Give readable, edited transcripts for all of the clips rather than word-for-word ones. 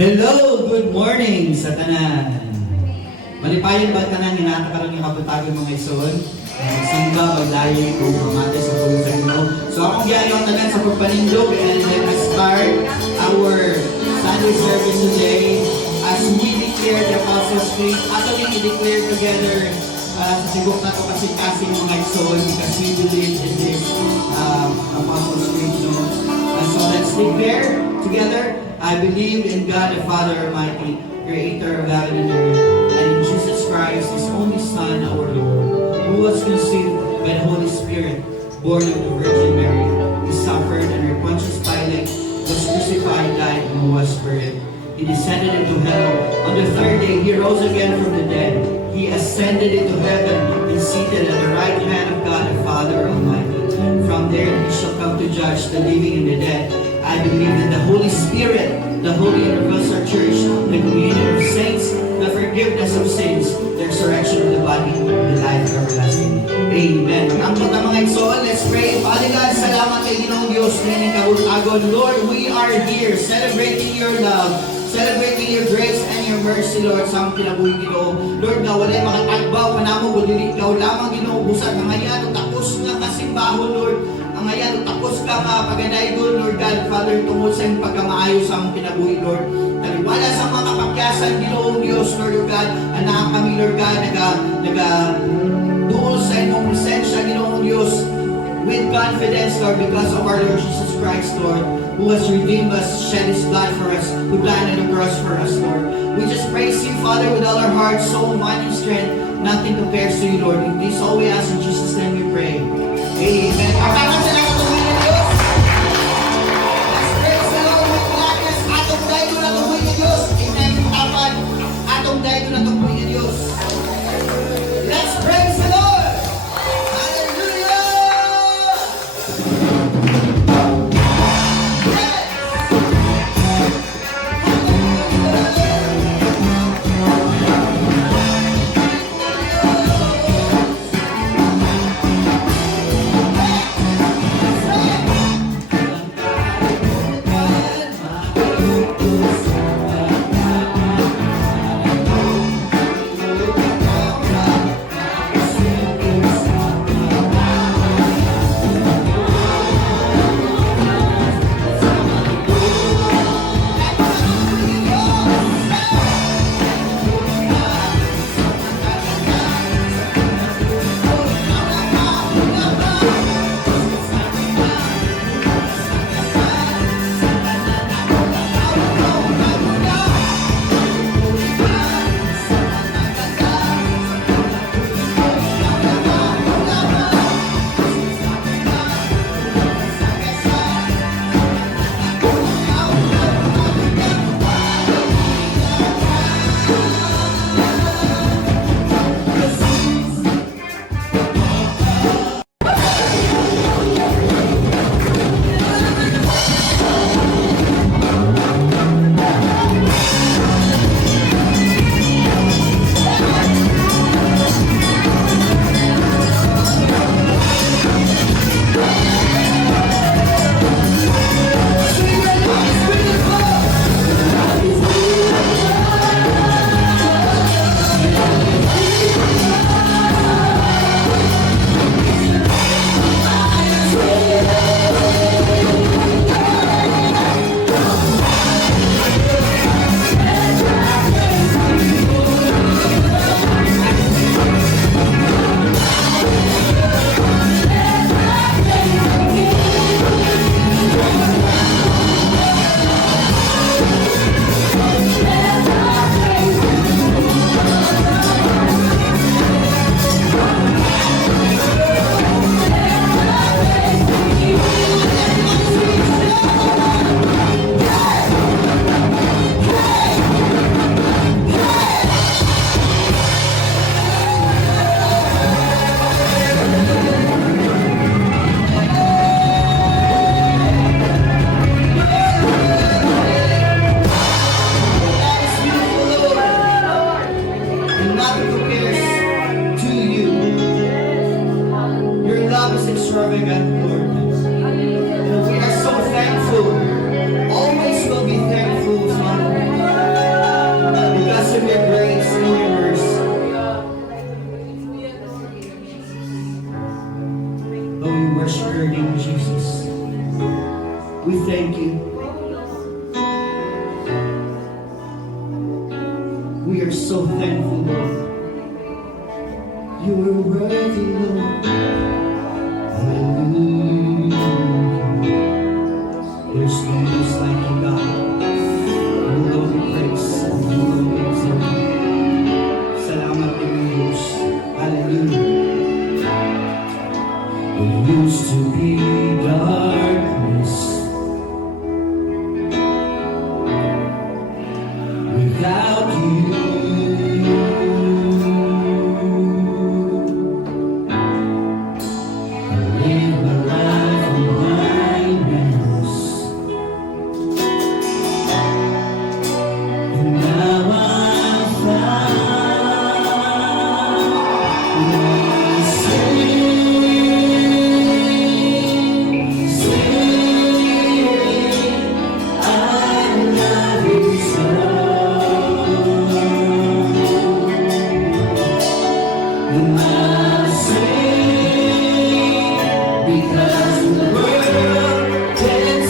Hello! Good morning sa tanan! Malipayon ba tanan nga nakakaroon ng kaputagan mga ison? Sangga, maglayo, kung mamati sa pulo sa inyo. So akong giyayaw tanan sa pagpanindog and let us start our Sunday service today as we declare the Apostles' Creed. Actually, we declare together sa sigok na ito kasi mga ison because we believe in this Apostles' Creed. No? So let's declare together. I believe in God the Father Almighty, Creator of heaven and earth, and in Jesus Christ, His only Son, our Lord, who was conceived by the Holy Spirit, born of the Virgin Mary. He suffered under Pontius Pilate, was crucified, died, and was buried. He descended into hell. On the third day, He rose again from the dead. He ascended into heaven and seated at the right hand of God the Father Almighty. From there, He shall come to judge the living and the dead. I believe in the Holy Spirit, the Holy Universal Church, the communion of saints, the forgiveness of sins, the resurrection of the body, the life everlasting. Amen. Ang mga igsoon, let's pray. Father God, salamat kay Ginoong Diyos na kabutagon. Lord, we are here celebrating your love, celebrating your grace and your mercy, Lord, sa aming kinabuhi, Ginoo. Lord, nga walay makatagbaw, panamo, kundi ikaw lamang, Ginoo, busan ang ngayon, tapos nga kasimbahon, Lord. Ang ngayon, tapos ka nga paganaay doon, Lord God, Father, tungkol sa iyong pagkamaayo sa aming kinabuhi, Lord. Taliwala sa mga kapakyasan, Ginoong Diyos, Lord God, anak kami, Lord God, doon sa inyong presensya, Ginoong Diyos, with confidence, Lord, because of our Lord Jesus Christ, Lord, who has redeemed us, shed His blood for us, who died on the cross for us, Lord. We just praise you, Father, with all our heart, soul, mind, and strength. Nothing compares to you, Lord. In this all we ask, in Jesus' name we pray. Amen. Apakan sa lang ituloy ng Diyos. Let's praise the Lord with gladness. Atong dayo na tuloy ng Diyos. Tingnan yung tapan. Atong dayo na tuloy ng Diyos. Let's praise the Lord. Hallelujah. We are so thankful, Lord. You are worthy, Lord. Hallelujah. There's no use like you, God. You alone we praise. You alone we exalt. Salamat din ng Diyos. Hallelujah. It used to be darkness without you. I live my life in blindness, and now I'm found. Because the world can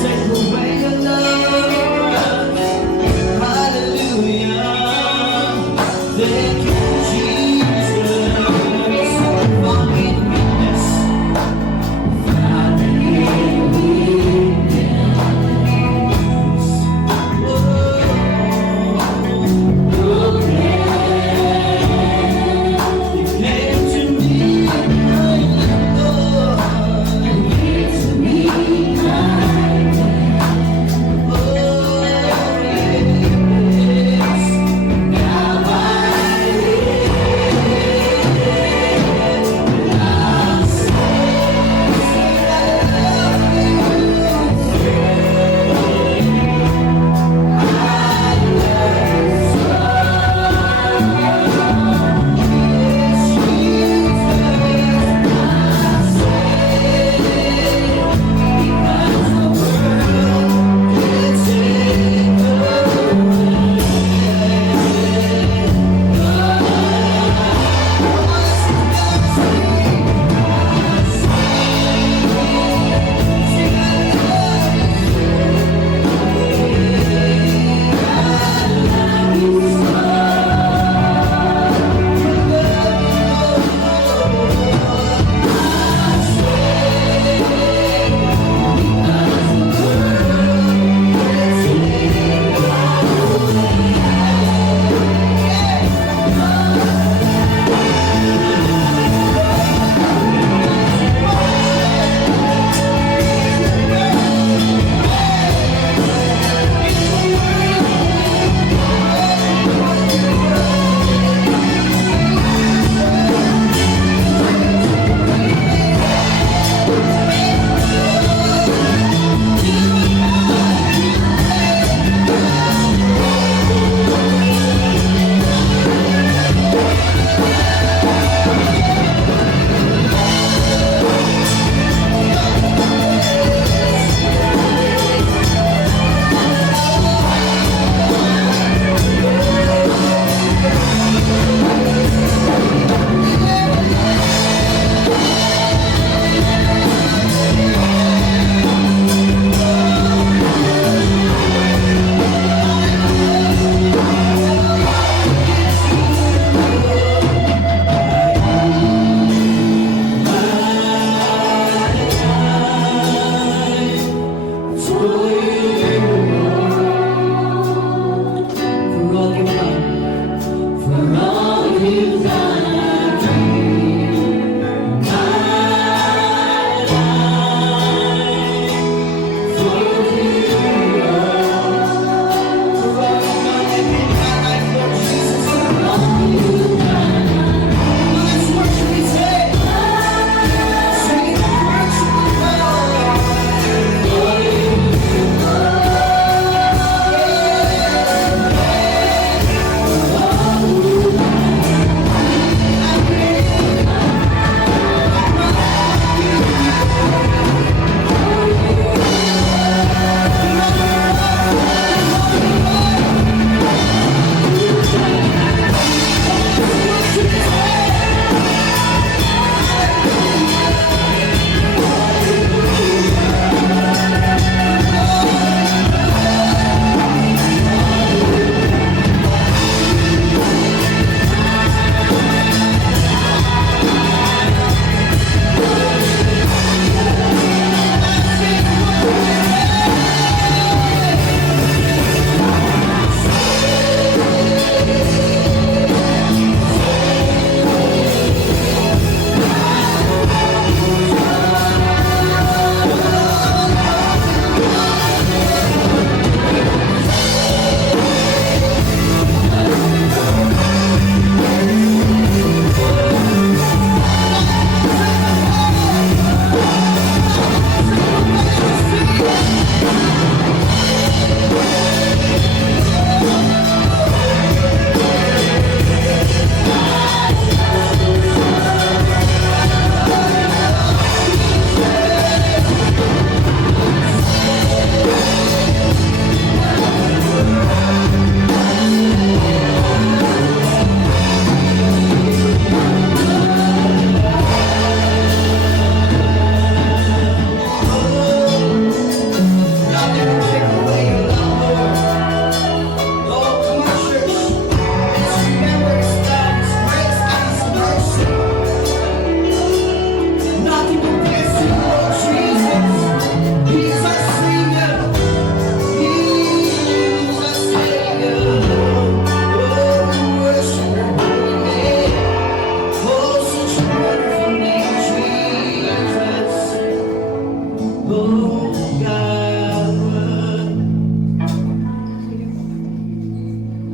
take away your love. Hallelujah. Thank you, Jesus. Walk in weakness.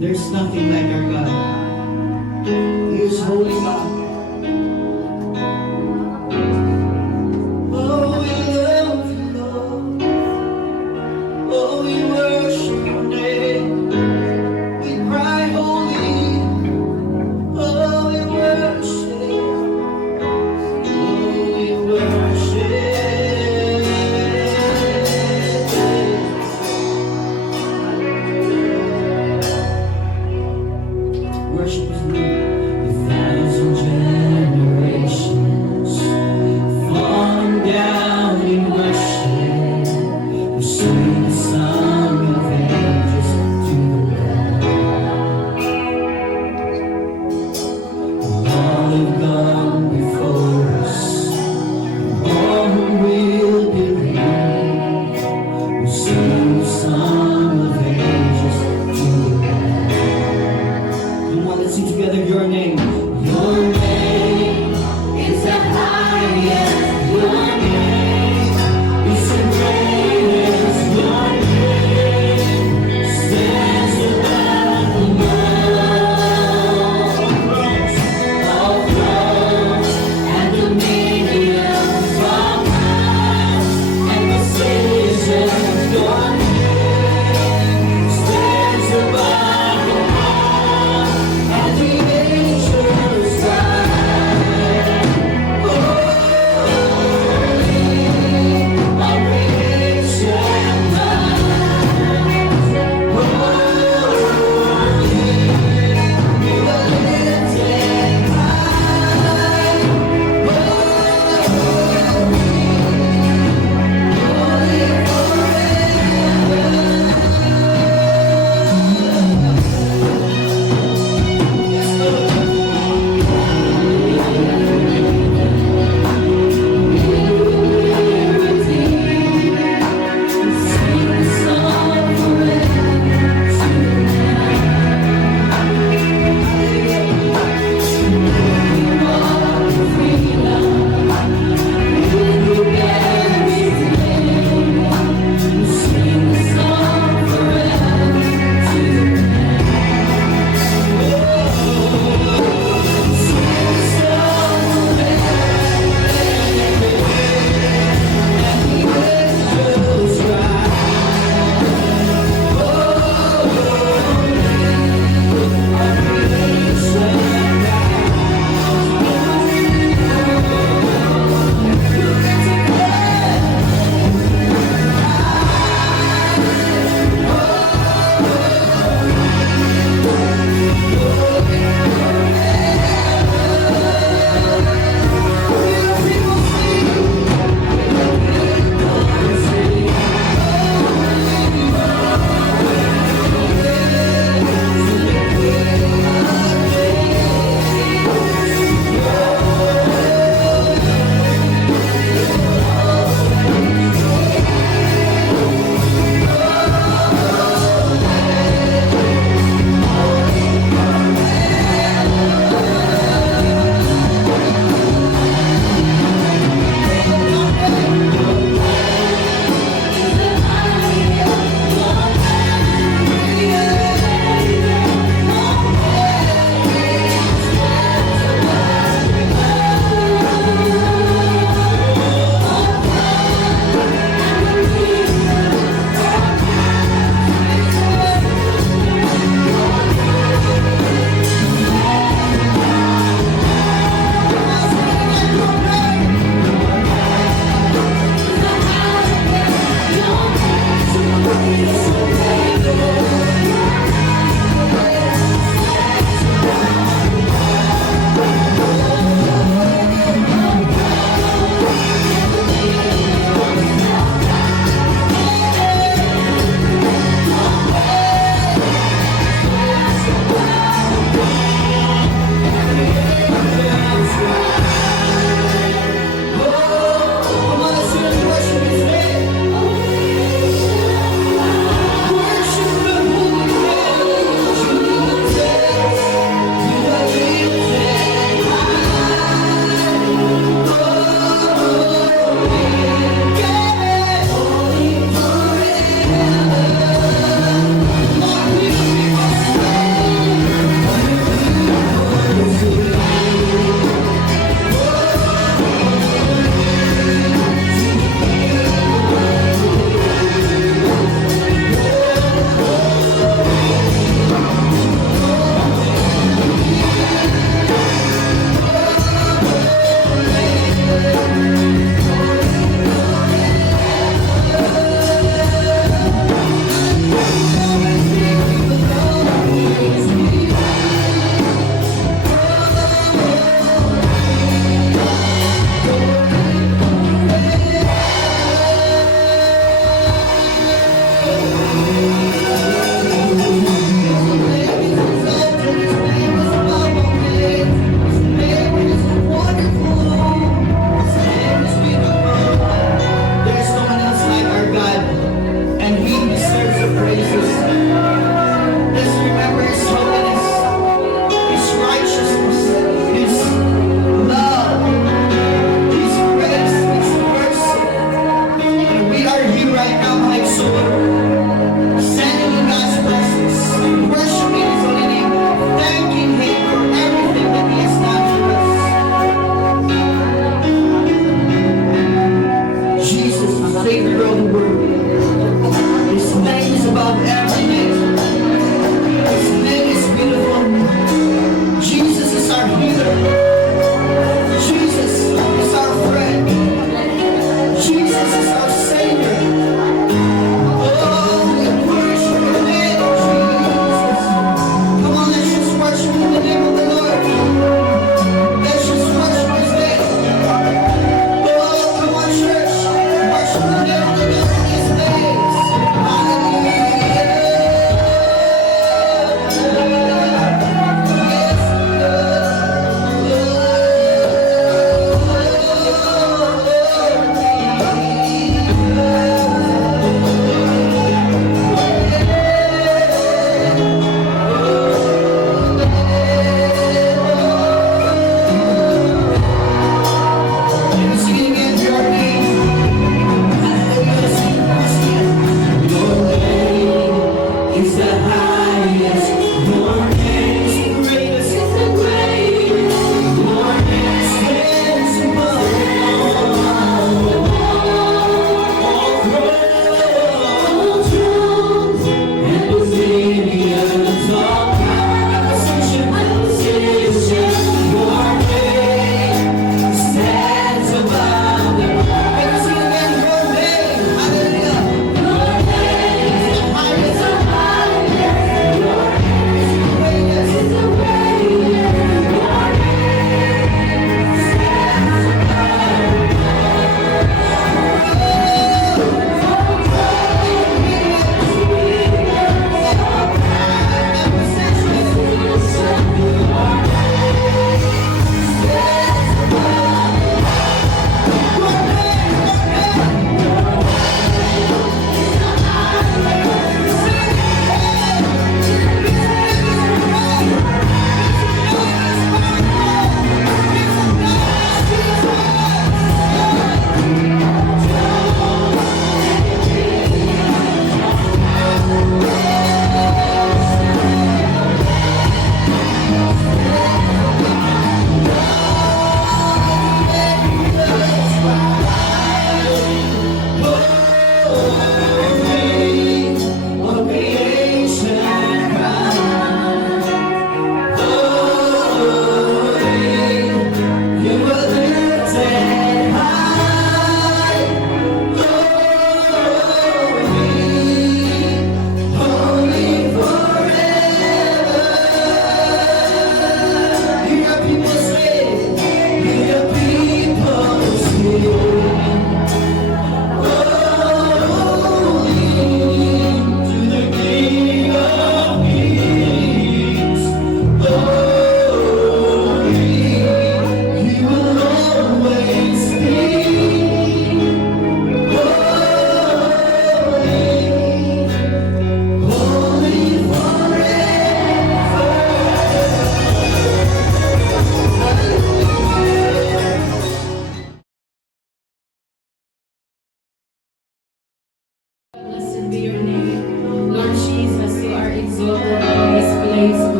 There's nothing like our God. He is holy God. Oh, we love you, Lord. Oh, we worship your name. We cry holy. Oh, we worship. Oh, we worship. Worship his name. A thousand generations falling down in worship. We sing the song of ages to the Lamb. All have gone before us, all who will believe. We sing the song of ages to the Lamb. Come on, let's sing together your name. Your name is the highest. Your name is the greatest. Your name stands above them all thrones and dominions, all powers and decisions. Your name stands above them all, and the angels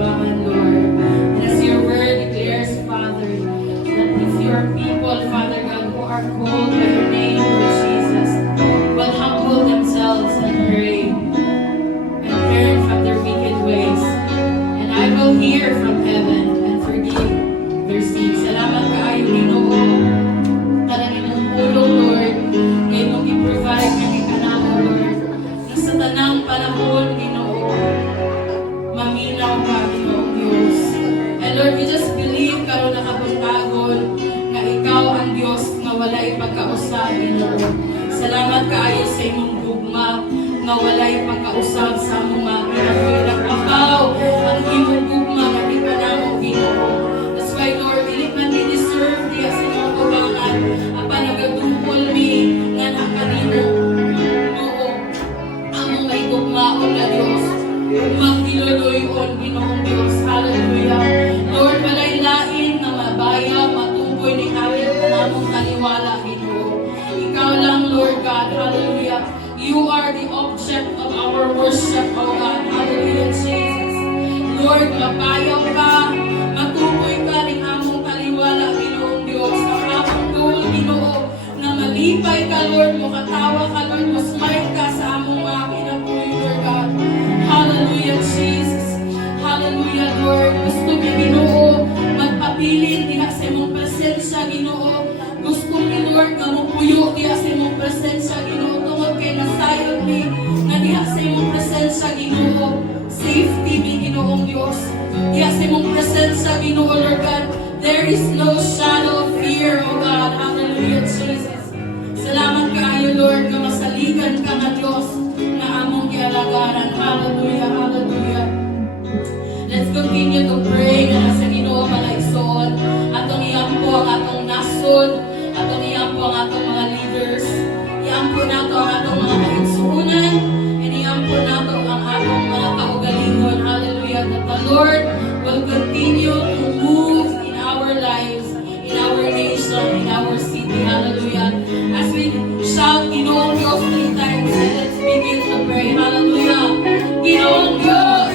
kautubangan, Lord. And as your word declares, Father, that if your people, Father God, who are called by your name, Lord Jesus, will humble themselves and pray and turn from their wicked ways, and I will hear from heaven and forgive their sins. Salamat kaayo, Ginoo. Kanang imong pulong, Lord, kay mong i-provide kami kanamo, Lord. Na sa tanang panahon, Ginoo, maminaw ka, Ginoo Diyos. And Lord, we just believe karon nakapagtagon nga ikaw ang Diyos nga walay pagkausab, Lord. Salamat kaayo sa imong gugma nga walay pagkausab sa among mga pinagpirang akaw ang imong gugma nga di ka namo, Ginoo. That's why, Lord, dili man mi deserve diya sa imong tubangan apan nagadungkol mi nga nakanino Ginoo among may gugmaon nga Dios magdiluloyon, Ginoong Dios. Hallelujah. Lord, walay lain na mabaya matukoy ni amin kanamong kaliwala, Ginoo. Ikaw lang, Lord God. Hallelujah. You are the object of our worship, O God. Hallelujah, Jesus. Lord, mapayaw ka, matukoy ka rin among kaliwala, Ginoong Diyos. Sa among goal, Ginoo, na malipay ka, Lord, mo katawa ka, Lord, mo smile ka sa among mga kinabuhi, Lord God. Hallelujah, Jesus. Hallelujah, Lord. Gusto mi, Ginoo, magpabilin diha sa imong presensya, Ginoo. Gusto mi, Lord, nga mupuyo diha sa imong presensya, Ginoo. Tungod kay nasayon mi nga diha sa imong presensya, Ginoo. Safety mi, Ginoong Diyos. Diha sa imong presensya, Ginoo, Lord God. There is no shadow of fear, O God. Hallelujah, Jesus. Salamat kaayo, Lord, nga masaligan ka nga Diyos na among gialagaran. Hallelujah, hallelujah. Let's continue to pray nga nasa Ginoo mga igsoon. Atong iampo ang atong nasod, atong iampo ang atong mga leaders, iampo nato ang atong mga kaigsuunan, and iampo nato ang atong mga kaugalingon. Hallelujah. That the Lord will continue to move in our lives, in our nation, in our city. Hallelujah. As we shout Ginoong Diyos 3 times, let's begin to pray. Hallelujah. Ginoong Diyos!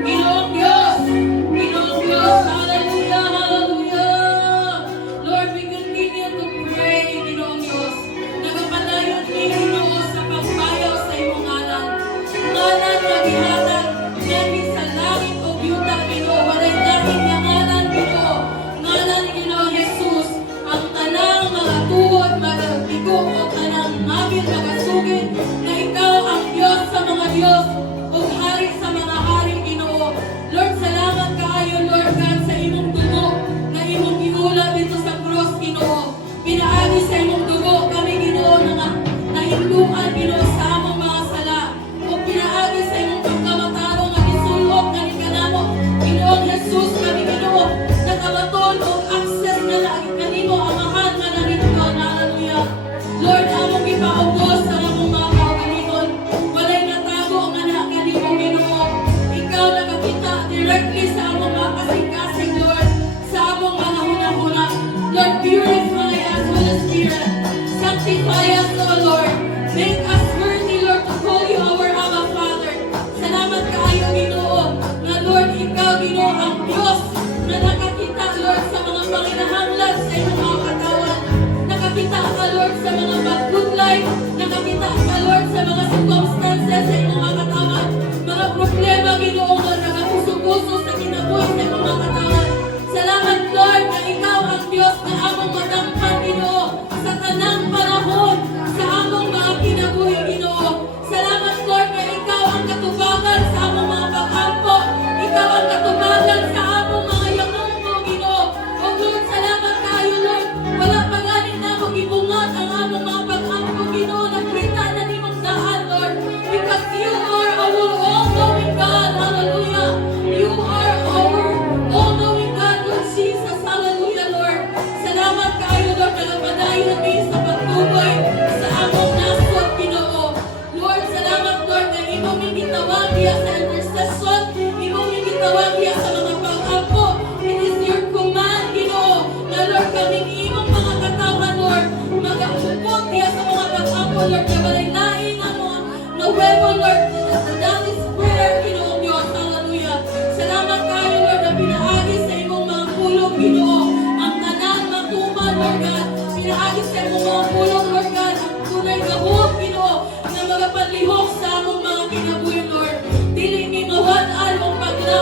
Ginoong Diyos! Ginoong Diyos! Hallelujah! Hallelujah! Lord, we continue to pray, Ginoong Diyos. Nagapadayon ni Ginoo sa pagbayaw sa imong ngalan. Ngalan na gihatag namin sa langit o yuta, Ginoo. Walay dahil nga ngalan, Ginoo. Ngalan ni Ginoo Jesus. Ang tanang mga tuhod, magbigo o tanang mabil, magasugid, na ikaw ang Diyos sa mga Diyos o hari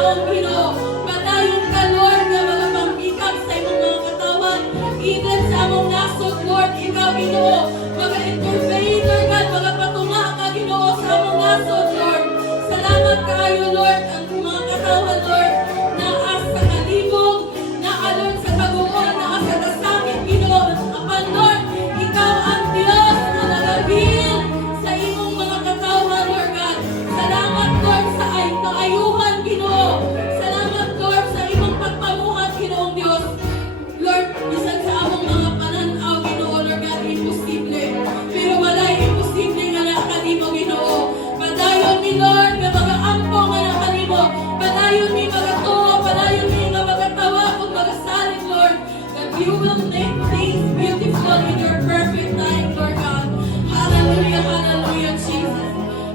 Ginoo, Ginoo. Padayon ka, Lord, nga mga pambikag sa imong mga katawan. Even sa among nasod, Lord, ikaw, Ginoo. Mga intervene, Lord God, mga patunga ka, Ginoo, sa among nasod, Lord. Salamat kayo, Lord, ang mga katawan, Lord, na sa kalibog, na alon sa kaguol, na sa kasangit, Ginoo. Apan, Lord, ikaw ang Diyos na nagabil sa imong mga katawan, Lord God. Salamat, Lord, sa kaayuhan, Ginoo. Salamat, Lord, sa imong pagpamuhat, Ginoong Diyos. Lord, bisan sa among mga pananaw, Ginoo, Lord God, imposible. Pero walay imposible nga nakanimo, Ginoo. Padayon mi, Lord, nga mag-aampo nga nakanimo. Padayon mi magatuo, padayon mi nga magatawa ug magasalig, Lord. That you will make things beautiful in your perfect time, Lord God. Hallelujah, hallelujah, Jesus.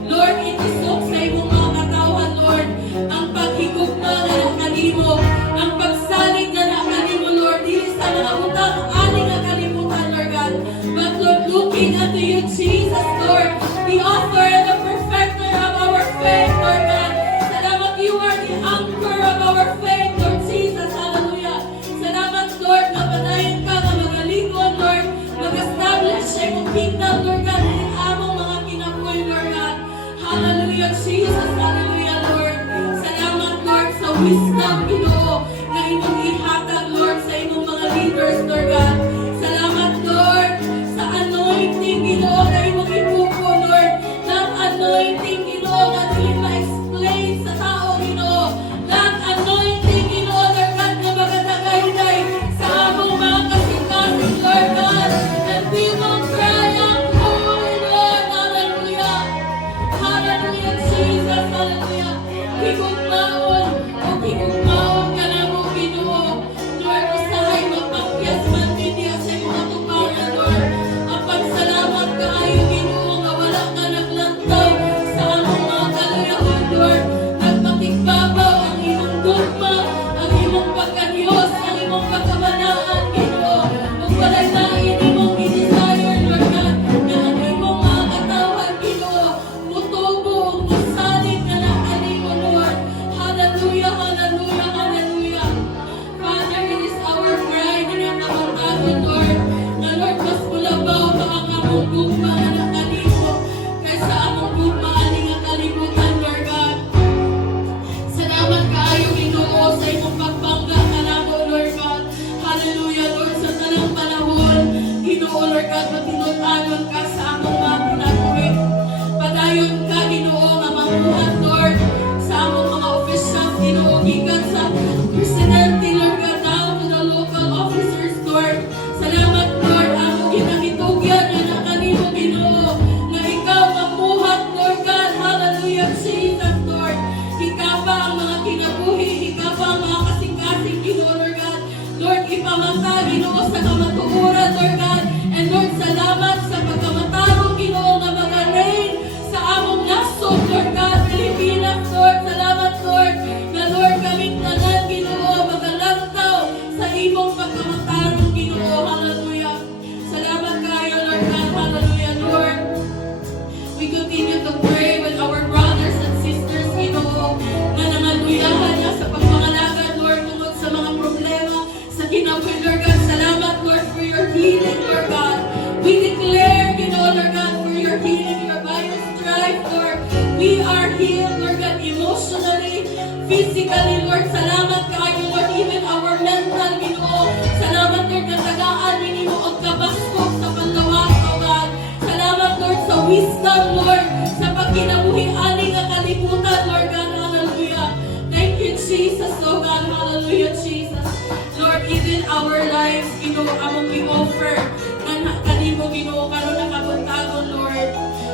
Lord, itisok sa imong mga katawan, Lord, ang paghigugma nga nakanimo, ang pagsalig nga nakanimo, Lord, dili sa mga utang, ani nga kalimutan, Lord God. But Lord, looking unto you, Jesus, Lord, the author and the perfecter of our faith, Lord God. Salamat, you are the anchor of our faith, Lord Jesus, hallelujah. Salamat, Lord, na padayon ka, na magalingon, Lord, mag-establish sa imong kingdom, Lord God, in among mga kinabuhi, Lord God. Hallelujah, Jesus, hallelujah, Lord. Salamat, Lord, sa wisdom, Ginoo, na imong ihatag, Lord, sa imong mga leaders, Lord God. Salamat, Lord, sa anointing, Ginoo, na imong ipupo, Lord. Not anointing, Ginoo, na dili ma-explain sa tao, Ginoo. Not anointing, Ginoo, Lord God, na magadagayday sa among mga kasing-kasing, Lord God. And we will cry out, Holy Lord, hallelujah. Hallelujah, Jesus, hallelujah. Higugmaon, o higugmaon ka na mo, Ginoo. Lord, usahay magpakyas man niya sa mga tubangan, Lord. Ang pagsalamat kaayo, Ginoo, nga wala ka naglantaw sa among mga kaluyahon, Lord. Nagpatigbabaw ang imong dogma, ang imong pagkadiyos, ang imong pagkamanaan, Ginoo. Kung walay lain imong i-desire, Lord God, na ang imong mga katawan, Ginoo, mutubo o musalig na nakanimo, Lord. Hallelujah, hallelujah, hallelujah. Father, it is our pride na nakamantagon, Lord. Na Lord, mas mulabaw pa ang among gugma na nakanimo kaysa among gugma ani nga kalibutan, Lord God. Salamat kaayo, Ginoo, sa imong pagbangga kanako, Lord God. Hallelujah, Lord, sa tanang panahon, Ginoo, Lord God, matinutanon ka sa among mga kinabuhi. Padayon ka, Ginoo, nga mamuhat, Lord, sa among mga officials, Ginoo, gikan sa presidente, Lord God, down to the local officers, Lord. Salamat, Lord, among ginagitugyan na nakanimo, Ginoo, nga ikaw mamuhat, Lord God. Hallelujah, Jesus, Lord. Hikapa ang mga kinabuhi, hikapa ang mga kasing-kasing, Ginoo, Lord God. Lord, ipamata, Ginoo, sa kamatuuran, Lord God. And Lord, salamat sa pagkamatarong, Ginoo, nga mag-reign sa among nasod, Lord God, Pilipinas, Lord. Salamat, Lord, na Lord, kaming tanan, Ginoo, magalantaw sa imong pagkamatarong, Ginoo. Hallelujah. Salamat kayo, Lord God. Hallelujah, Lord. We continue to pray with our brothers and sisters, Ginoo, na nangaluyahan niya sa pagpangalaga, Lord, tungkol sa mga problema sa kinabuhi, Lord God. Salamat, Lord, for your healing, Lord God. We declare, Ginoo, Lord God, for your healing, your by your stripes, Lord. We are healed, Lord God, emotionally, physically, Lord. Salamat kayo, Lord, even our mental, Ginoo. Salamat, Lord, na tagaan minimo og kabaskog sa panlawas, O God. Salamat, Lord, sa wisdom, Lord, sa pagkinabuhi ani nga kalibutan, Lord God. Hallelujah. Thank you, Jesus, O God. Hallelujah, Jesus. Lord, even our lives, Ginoo, among i-offer na kanimo, Ginoo, karon nakabuntagon, Lord.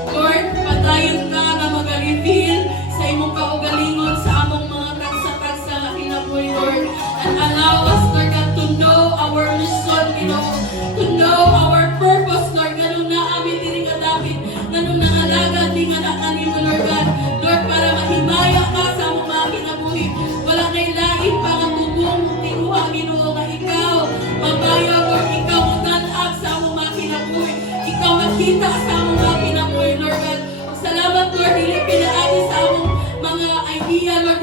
Lord, padayon ka nga mag-reveal sa imong kaugalingon sa among mga tagsa-tagsa nga kinabuhi, Lord. And allow us, Lord God, to know our mission, Ginoo, to know our purpose, Lord. Ganun na amin diri nga David, ganun na alagad di nga nakanimo, Lord God. Lord, para mahimaya ka sa among mga kinabuhi. Wala na ilain pa nga tubong tinuha, Ginoo, nga ikaw mabayag, Lord, ikaw maganag sa among mga kinabuhi. Ikaw makita sa among mga kinabuhi, Lord God. Salamat, Lord, dili pinaagi sa among mga idea, Lord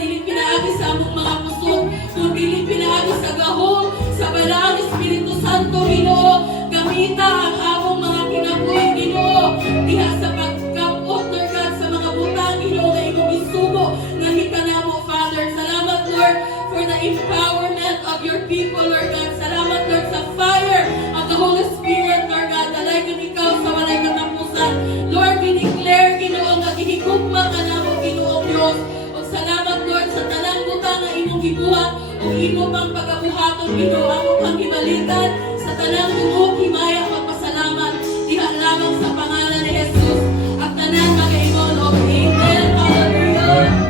sa empowerment of your people, Lord God. Salamat, Lord, sa fire of the Holy Spirit, Lord God. Dalagan ikaw sa walay katapusan. Lord, we declare, Ginoo, nga gihigugma ka na mo, Ginoo Diyos. O salamat, Lord, sa tanang butang na imong gibuhat o imo pang pagabuhaton, Ginoo, ang upang hibalikan sa tanang tungog, himaya, magpasalamat. Diha lamang sa pangalan ni Jesus. At tanan mag-aimon o amen. Hallelujah.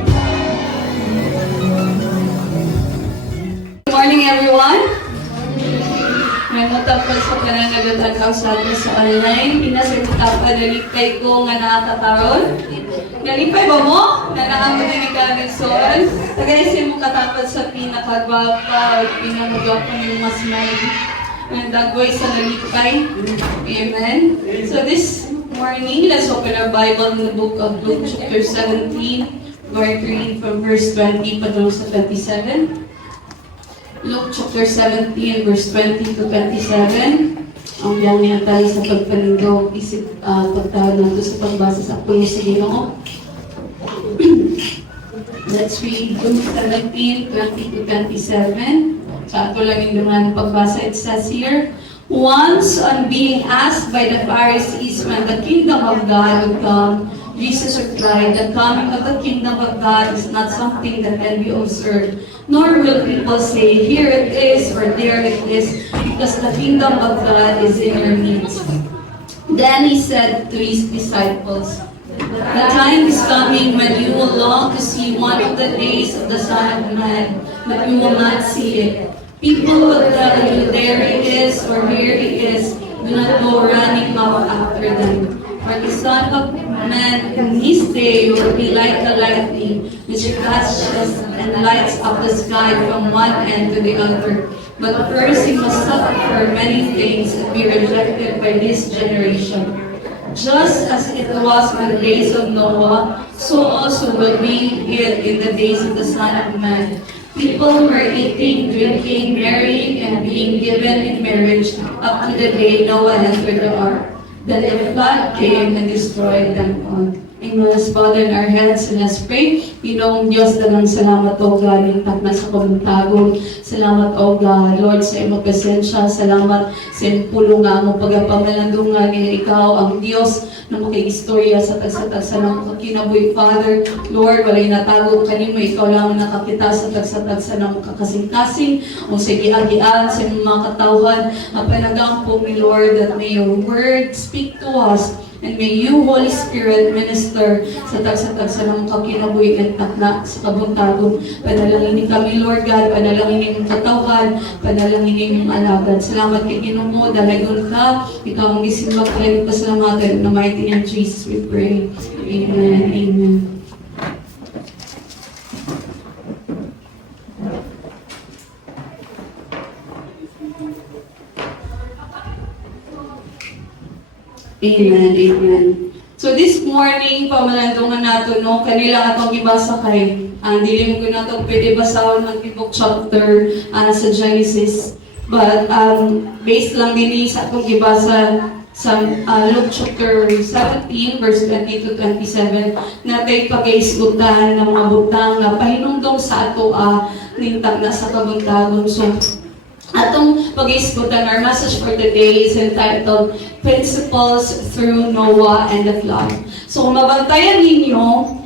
Good morning, everyone. May matapos sa pananagutan ka sa atin sa online. Pinasagita pa nalipay ko nga nakakataron. Nalipay ba mo? Na nakakadinig ka ng soul? Tagaisin mo katapos sa pinakagwapa o pinakagwapa ng mas may dagway sa nalipay. Amen. So this morning, let's open our Bible in the book of Luke chapter 17. We're reading from verse 20 patungkol sa 27. Luke chapter 17, verse 20 to 27. Ang bilang niya tayo sa pagpanigaw, isip pagtawad nato sa pagbasa sa puno sa Ginoo. Let's read Luke 17, 20 to 27. Sa ato lang yung naman pagbasa, it says here, once on being asked by the Pharisees when the kingdom of God would come, Jesus replied, the coming of the kingdom of God is not something that can be observed, nor will people say, here it is or there it is, because the kingdom of God is in your midst. Then he said to his disciples, the time is coming when you will long to see one of the days of the Son of Man, but you will not see it. People will tell you, there he is or here he is, do not go running out after them. For the Son of Man in his day will be like the lightning, which flashes and lights up the sky from one end to the other. But first he must suffer for many things and be rejected by this generation. Just as it was in the days of Noah, so also will be it in the days of the Son of Man. People were eating, drinking, marrying, and being given in marriage up to the day Noah entered the ark. Then the flood came and destroyed them all. Amen. Let's bow in our heads and let's pray. Pinoong Diyos, dalang salamat o God, yung takna sa kabuntagon. Salamat o God, Lord, sa iyong presensya. Salamat sa iyong pulong nga mo pagpamalandungan niya ikaw, ang Diyos na makiistorya sa tagsa-tagsa ng kinabuhi, Father. Lord, walay natago kanimo, ikaw lang nakakita sa tagsa-tagsa ng kakasing-kasing o sa giagian sa iyong mga katawhan. Ang panagampo ni Lord, that may your word speak to us. And may you, Holy Spirit, minister sa tagsa-tagsa ng kakinabuhi at takna sa kabuntagon. Panalangin kami, Lord God, panalangin yung katawhan, panalangin yung alagad. Salamat kay Ginoo, dalagon ka, ikaw ang isimba kayo pasalamatan. In the mighty name of Jesus we pray. Amen. Amen. Amen, amen. So this morning, pamalandungan nato, no, kanila atong gibasa kay, dili mo ko nato pwede basahon ng book chapter sa Genesis. But based lang din sa atong gibasa sa Luke chapter 17, verse 20 to 27, natay pag-iisgutan ng mga butang na pahinungdong sa ato nintag na sa kabuntagon. So, atong pag-iisgutan, our message for today is entitled Principles Through Noah and the Flood. So kung mabantayan ninyo,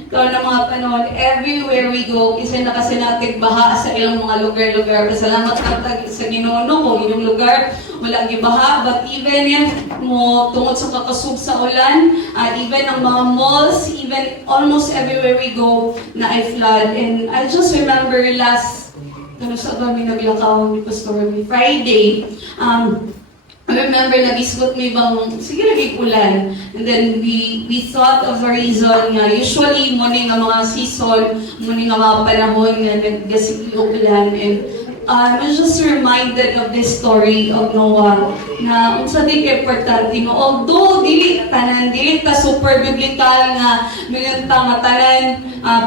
ikaw na mga panahon, everywhere we go, kasi nakasinatig baha sa ilang mga lugar-lugar. Pasalamat ka sa Ginoo kung inyong lugar, wala gibaha. But even if mo tungod sa kakasug sa ulan, even ang mga malls, even almost everywhere we go, na ay flood. And I just remember last sa kami naglakaw ni Pastor ni Friday. I remember nagisgot mi bang sige lagi ulan. And then we thought of a reason nga usually morning nga mga season, morning nga mga panahon nga naggasig ulan. And I was just reminded of this story of Noah na unsa di kay importante no, although dili ta super biblical nga minunta nga tanan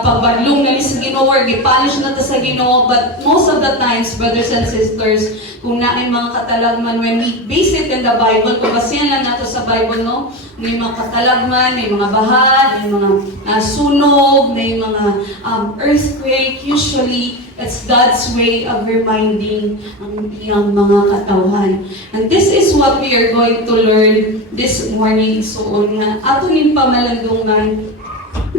pagbadlong na sa Ginoo or gipanish na ta sa Ginoo, but most of the times, brothers and sisters, kung naay mga katalagman, when we base it in the Bible, kung basihan lang nato sa Bible, no, may mga katalagman, may mga baha, may mga sunog, may mga earthquake, usually It's God's way of reminding ang iyang mga katawhan. And this is what we are going to learn this morning. So, nga, ato ning pamalandungan,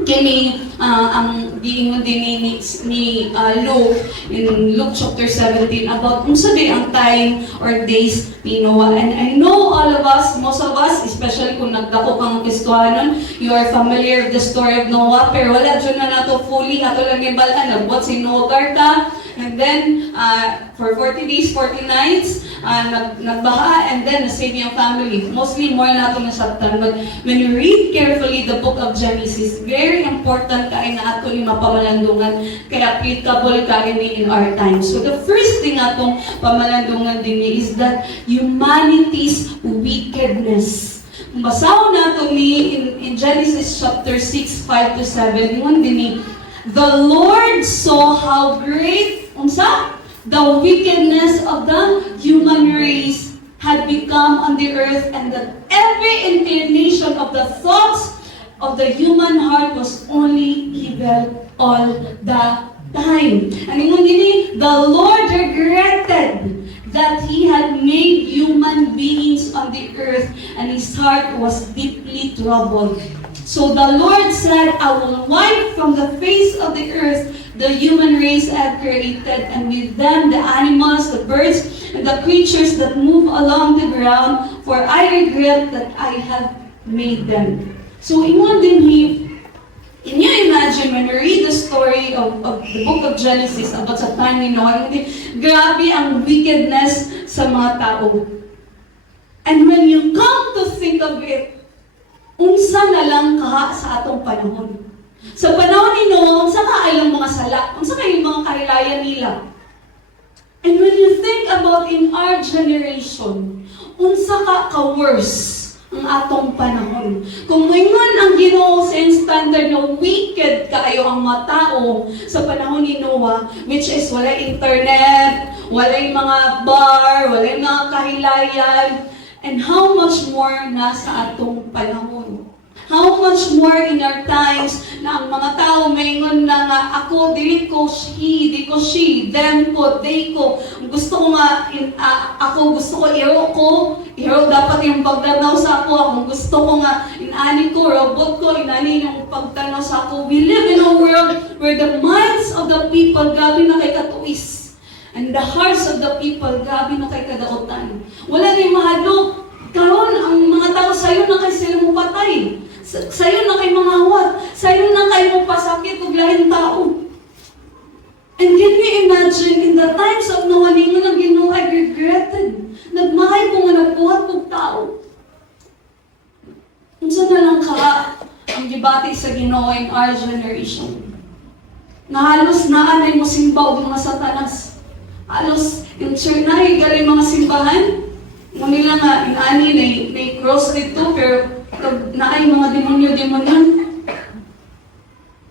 kini ang giingon din ni Luke in Luke chapter 17 about unsa day ang time or days ni Noah. And I know all of us, most of us, especially kung nagdako kang Kristohanon, you are familiar with the story of Noah, pero wala dyan na nato fully, ato lang ibalaan, nagbuhat si Noah Garta, and then for 40 days, 40 nights, nagbaha, and then nasave yung family. Mostly more nato nasabtan, but when you read carefully the book of Genesis, very important kaay na ato yung mapamalandungan, kaya applicable kaay ni in our time. So the first thing atong pamalandungan din is that humanity's wickedness. Basahon nato ni in Genesis chapter 6, 5 to 7, yun din ni, the Lord saw how great, unsa? The wickedness of the human race had become on the earth, and that every inclination of the thoughts of the human heart was only evil all the time. And ingon gini, the Lord regretted that He had made human beings on the earth, and His heart was deeply troubled. So the Lord said, I will wipe from the face of the earth the human race I have created, and with them the animals, the birds, and the creatures that move along the ground, for I regret that I have made them. So ingon din can you imagine when you read the story of the book of Genesis about sa time ni Noah, grabe ang wickedness sa mga tao. And when you come to think of it, unsa na lang kaha sa atong panahon. Sa panahon ni Noah, unsa kaayong mga sala, unsa kaayong mga karilayan nila. And when you think about in our generation, unsa ka-worse ang atong panahon. Kung ngayon ang Ginoo sa standard na wicked kaayo ang mga tao sa panahon ni Noah, which is wala internet, wala mga bar, wala mga kahilayan, and how much more na sa atong panahon. How much more in our times na ang mga tao maingon na nga ako, dili ko he, di ko she, them ko, they ko. Gusto ko nga, ako gusto ko, hero dapat yung pagtanaw sa ako. Ako gusto ko nga, inani ko, robot ko, inani yung pagtanaw sa ako. We live in a world where the minds of the people gabi na kay katuis. And the hearts of the people gabi na kay kadautan. Wala na yung mahadlok. Karon ang mga tao sayo na kay sila mo patay. Sayo na kay mga awat. Sayo na kay mo pasakit ug lain tao. And can you imagine in the times of Noah, ningon ang Ginoo, I regretted. Nagmahay ko nga nagbuhat kog tao. Unsa na lang ka ang gibati sa Ginoo in our generation. Na halos naanay mo simba og mga satanas. Halos yung chernay galing mga simbahan. Ngunila nga, inani, may cross dito, pero naay mga demonyo-demonyo.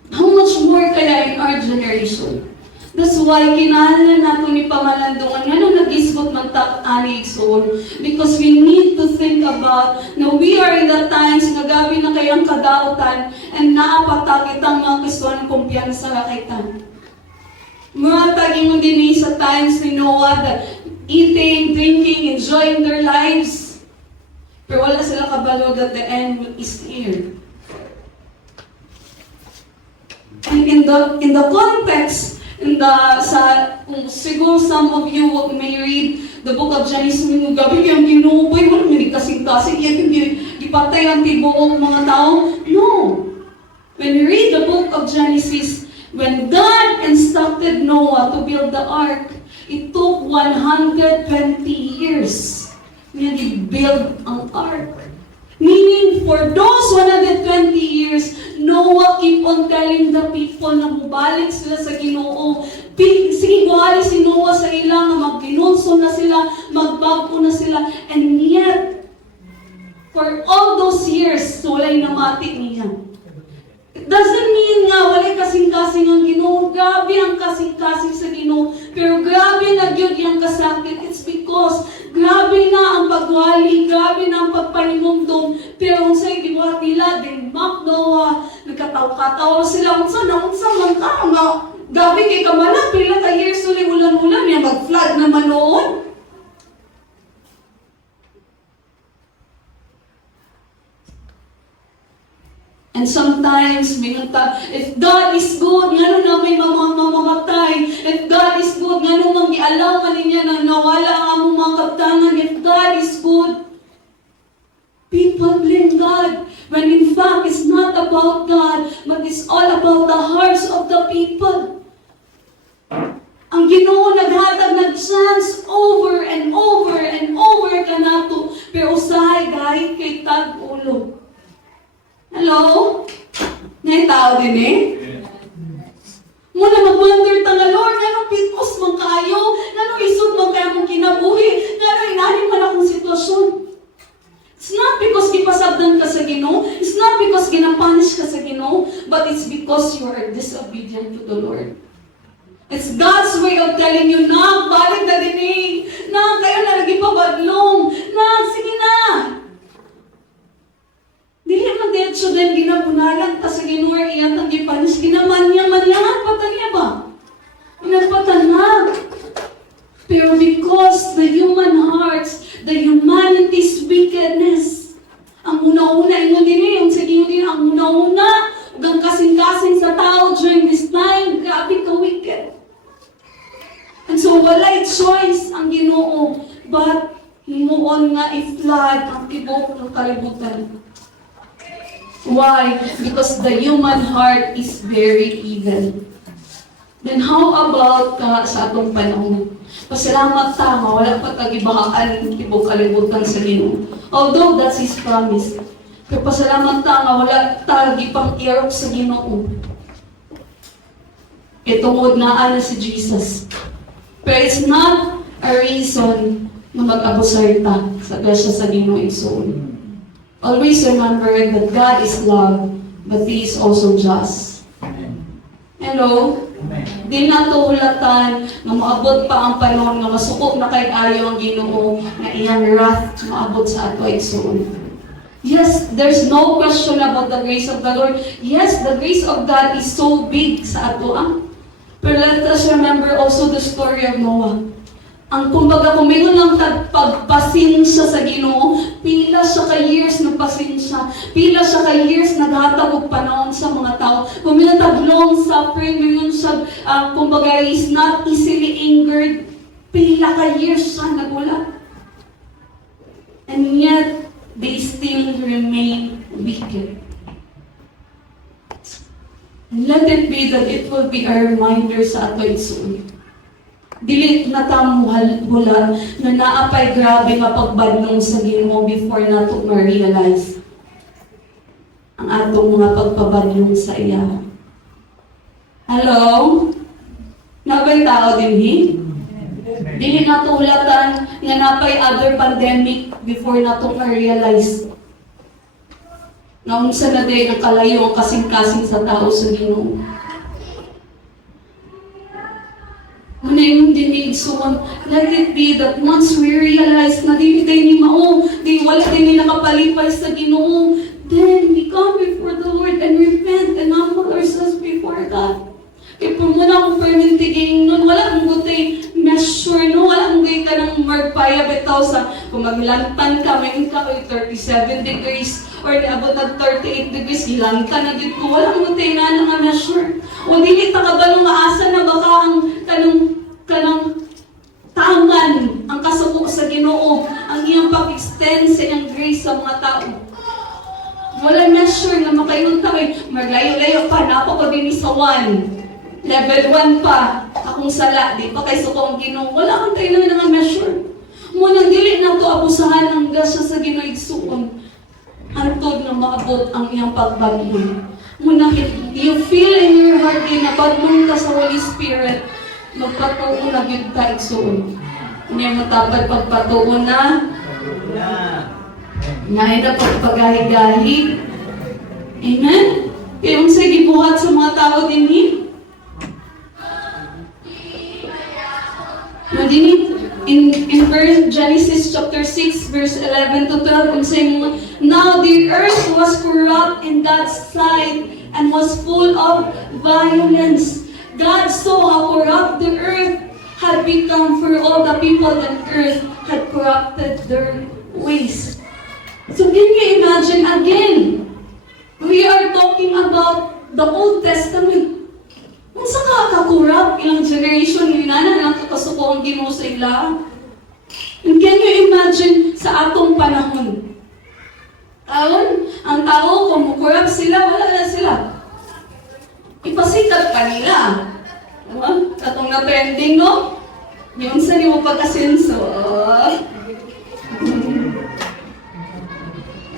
How much more kaya in our generation? That's why kinahanglan nato ni pamalandungan nga nung nag-isgot man ani igsoon, because we need to think about na we are in the times nga gabi na kayang kadautan and naapatag itang mga Kristohan kumpiyansa sa kaitan. Mga taging din sa times ni Noah that eating, drinking, enjoying their lives. Pero wala sila kabalo that the end is near. And in the context, siguro some of you may read the book of Genesis, gabi kayong Ginoo, boy, wala may kasing-kasing, yan gipatay ang tibuok mga tao. No. When you read the book of Genesis, when God instructed Noah to build the ark, it took 120 years niya i-build ang ark. Meaning, for those 120 years, Noah keep on telling the people na mubalik sila sa Ginoo. Sige, buhali si Noah sa ilang, magbinunso na sila, magbago na sila. And yet, for all those years, walay namati niya. It doesn't mean nga, walay kasing-kasing ang Ginoo. Grabe ang kasing-kasing sa Ginoo. Pero grabe na yun yung kasakit. It's because grabe na ang pagwali, grabe na ang pagpanimumdum. Pero kung sa'yo gibuhat nila, din Noah, nagkataw-kataw sila. Unsa man ka nga, Gabi kay kamala, pila ka years ulit ulan-ulan, niya mag-flood naman noon. And sometimes, minunta, if God is good, nga na may mamamatay. If God is good, nga nung mag-ialaw man niya na nawala ang among mga kaptangan. If God is good, people blame God. When in fact, it's not about God, but it's all about the hearts of the people. Ang Ginoo naghatag ng chance over and over and over kanato. Pero usahay gahit kay tag-ulo. Hello? May tao din eh? Muna mag-wonder ta nga, Lord, anong pitos man kayo? Anong isod man kaya mong kinabuhi? Anong inahin man akong sitwasyon? It's not because gipasabdan ka sa Ginoo. It's not because ginapunish ka sa Ginoo. But it's because you are disobedient to the Lord. It's God's way of telling you, Nang, balik na din eh. Nang, kayo na lagi pabadlong. Nang, sige na. Dili man din so din ginabunalan ta sa Ginoo iyan ang gipanis ginamanya-manyahan patanya ba? Inagpatanag. Pero because the human hearts, the humanity's wickedness, ang una-una ingon din yung sa Ginoo din ang una-una ug ang kasing-kasing sa tao during this time, grabe ka wicked. And so walay choice ang Ginoo, but himuon nga i-flood ang tibok ng kalibutan. Why? Because the human heart is very evil. Then how about sa atong panahon? Pasalamat ta, wala pa tagibahaan tibok kalibutan sa Ginoo. Although that's His promise. Pero pasalamat ta, wala tagipang irok sa Ginoo. Itungod na si Jesus. Pero it's not a reason na mag-abusar ta sa grasya sa Ginoo igsoon. Always remember that God is love, but He is also just. Hello? Di na ito hulatan na maabot pa ang panahon na masuko na kay ayo ang Ginoo na iyang wrath maabot sa ato igsoon. Yes, there's no question about the grace of the Lord. Yes, the grace of God is so big sa ato. Pero let us remember also the story of Noah. Ang kumbaga, kung mayroon lang pagpasensya sa Ginoo, pila siya ka years nagpasensya, pila siya ka years naghatag og panahon sa mga tao. Kung mayroon tag long suffering, mayroon siya, kumbaga, is not easily angered, pila ka years siya nagulat. And yet, they still remain wicked. And let it be that it will be a reminder sa ato igsoon. Dili na tamuhal-hula na naapay grabe nga pagbadlong sa Ginoo before nato ma-realize ang atong mga pagpabadlong sa iya. Hello? Nabay tao din hi? Dili nato hulatan nga napay other pandemic before nato ma-realize na unsa na din ang kalayo ang kasing-kasing sa tao sa Ginoo. Manayong dinig, so let it be that once we realize na di ni mao, di wala din ni nakapalipay sa Ginoo, then we come before the Lord and repent and humble ourselves before God. Kaya po muna akong permintiging nun, wala akong gutay measure, no? Wala akong gay ka ng magpaya bitaw sa kung maglantan ka, may ka 37 degrees or abot na 38 degrees, ilantan na dito ko, wala akong gutay na nga measure. O dili ta kabalo nga asa na baka ang kanang tangan ang kasuko sa Ginoo, ang iyang pag-extend sa iyang grace sa mga tao. Wala measure na makaingon tawid, maglayo-layo pa na ako din sa 1. Level 1 pa, akong sala, di pa kay sukong Ginoo. Wala kang tayo na nga measure. Munang dili na to abusahan ang grasya sa Ginoo igsuon. Hantod na maabot ang iyang pagbago. Munang you feel in your heart na badlong ka sa Holy Spirit, magpatuon na yun ka igsuon. Hindi matapad pagpatuon na ina pagpagahi-gahi. Amen? Kaya yung sa gibuhat sa mga tao din ni, in verse Genesis chapter 6 verse 11 to 12 kung saying mo, now the earth was corrupt in God's sight and was full of violence. God saw how corrupt the earth had become for all the people on earth had corrupted their ways. So can you imagine again? We are talking about the Old Testament. Kung sa ka-corrupt ilang generation, yung nana lang kakasuko ang Ginoo sa ila. And can you imagine sa atong panahon? Ang tao, kung corrupt sila, wala na sila. Ipasikat pa nila. Diba? Katong na-trending, no? Yung sa di mo pag-asenso.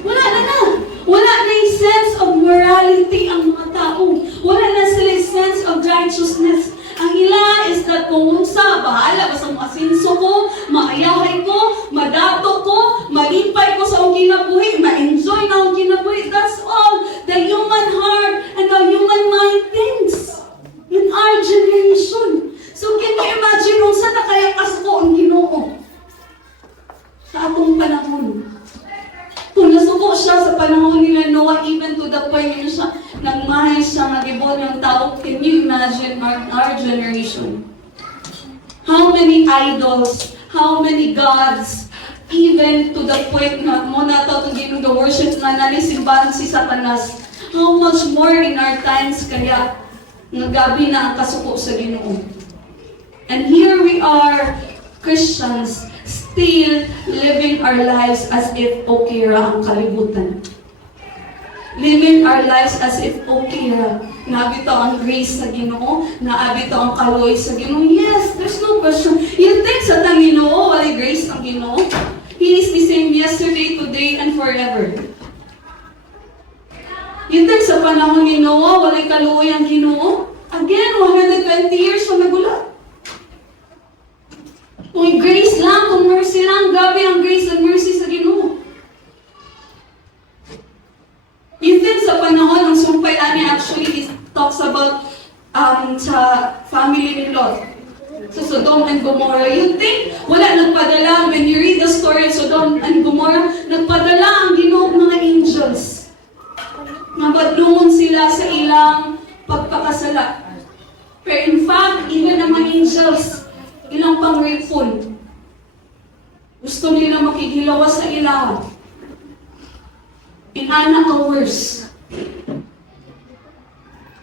Wala na. Wala na yung sense of morality ang mga tao. Wala na sila yung sense of righteousness. Ang ila is that kung sa bahala, basta masinso ko, maayahay ko, madato ko, malipay ko sa akong kinabuhi, ma-enjoy na akong kinabuhi. That's all the human heart and the human mind thinks in our generation. So can you imagine kung saan na kaya kasko ang Ginoo sa atong panahon? Kung nasuko siya sa panahon nila Noah, even to the point na siya, nagmahay siya, nag-ibon yung tao, can you imagine our generation? How many idols, how many gods, even to the point na mo na ito itong the worship na nalisimbahan si Satanas, how much more in our times kaya nagabi na ang kasuko sa Ginoo. And here we are, Christians, still living our lives as if okay ra ang kalibutan. Living our lives as if okay ra. Naabito ang grace sa Ginoo, naabito ang kaloy sa Ginoo. Yes, there's no question. You think sa Ginoo, wala grace ang Ginoo? He is the same yesterday, today, and forever. You think sa panahon ni Noah, wala kaloy ang Ginoo? Again, 120 years pa nagulat. Kung grace lang, kung mercy lang, grabe ang grace and mercy sa Ginoo. You think sa panahon ng sumpay ani actually it talks about sa family ni Lot. So Sodom and Gomorrah. You think wala nagpadala when you read the story of Sodom and Gomorrah, nagpadala ang Ginoo mga angels. Nabadlungon sila sa ilang pagpakasala. Pero in fact, even ang mga angels, ilang pang-ripon. Gusto nila makikilawa sa ilaw. In Anna hours.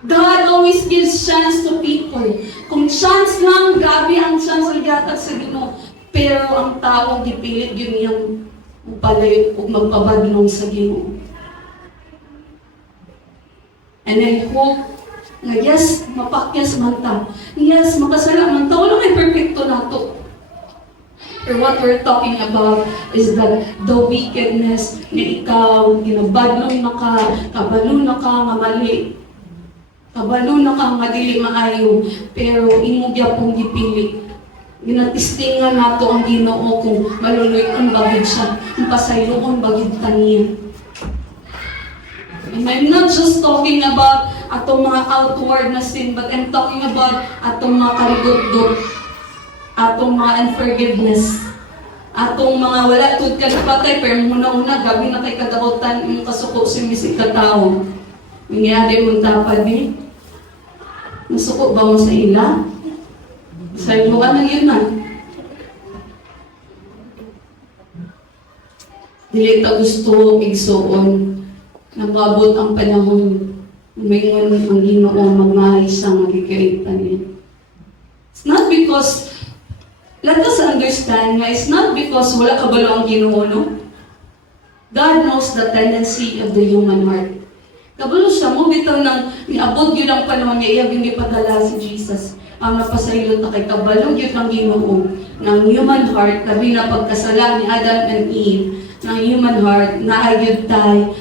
God always gives chance to people. Kung chance lang, grabe ang chance ang gatag sa Ginoo. Pero ang tao, gipilit yun yung magpalayot o magpabadlong sa Ginoo. And I hope nga yes, mapakyas man ta. Yes, makasala man ta. Wala may perfecto na to. Or what we're talking about is that the wickedness na ikaw, ginabadlong na ka, kabalo na ka, nga mali. Kabalo na ka, nga dili maayo. Pero imugya pong gipili. Ginatistingan nato ang Ginoo kung maluloy ang bagid siya. Ang pasayloon bagid taniya. And I'm not just talking about atong mga outward na sin, but I'm talking about atong mga karigot-got, atong mga unforgiveness, atong mga wala tud ka napatay, pero muna-una, gabi na kay kadakotan, yung kasuko si misik katao. Nangyari mong tapad eh. Nasuko ba mo sa ila? Sa ilo ka na yun na. Dili ta gusto igsuon. Nababot ang panahon. Mayroon ang Ginoo magmahal sa magkikirita niya. It's not because, let us understand nga, it's not because wala kabalo ang Ginoo, no? God knows the tendency of the human heart. Kabalo siya, mo bitaw ng niabot yun ang panahon niya, iyag yung ipadala si Jesus. Ang napasaylo na kay kabalo yun ang Ginoo ng human heart, labi na pagkasala ni Adam and Eve, ng human heart, naayod tayo,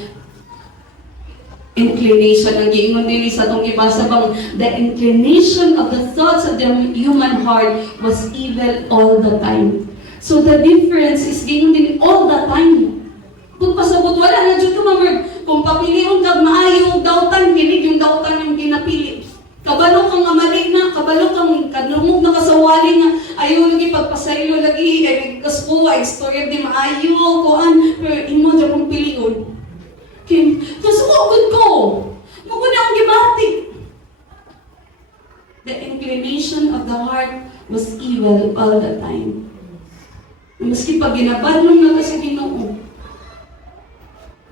inclination ang giingon din sa tong ibasa bang the inclination of the thoughts of the human heart was evil all the time. So the difference is giingon din all the time. Kung pasabot wala na jud ka mamag kung papilion kag maayo dawtan kinig yung dawtan yung ginapili. Kabalo kang amalik na, kabalo kang kadlumog na kasawali nga ayo lagi pagpasaylo lagi ay kaspuwa istorya di maayo kuan pero imo jud mong pilion. Kasumugod ko. Mugod na akong gibati. The inclination of the heart was evil all the time. Maski pag ginabadlong na ka sa Ginoo,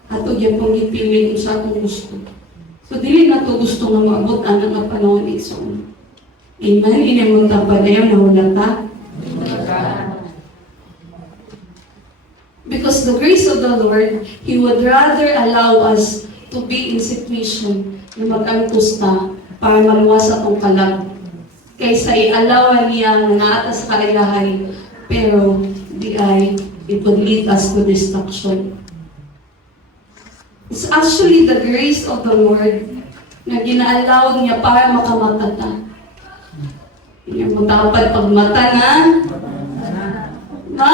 ato gyud pong gipiling kung sa atong gusto. So dili na to gusto nga maabot ang nga panahon igsoon. Amen. Ini mo tapadayon na ta. Because the grace of the Lord, He would rather allow us to be in situation na mag-antusta para maluwas atong kalag. Kaysa i-alawan niya na atas kalayahay, pero di ay it would lead us to destruction. It's actually the grace of the Lord na ginaalaw niya para makamata ta. Yung matapad pagmata na, ha?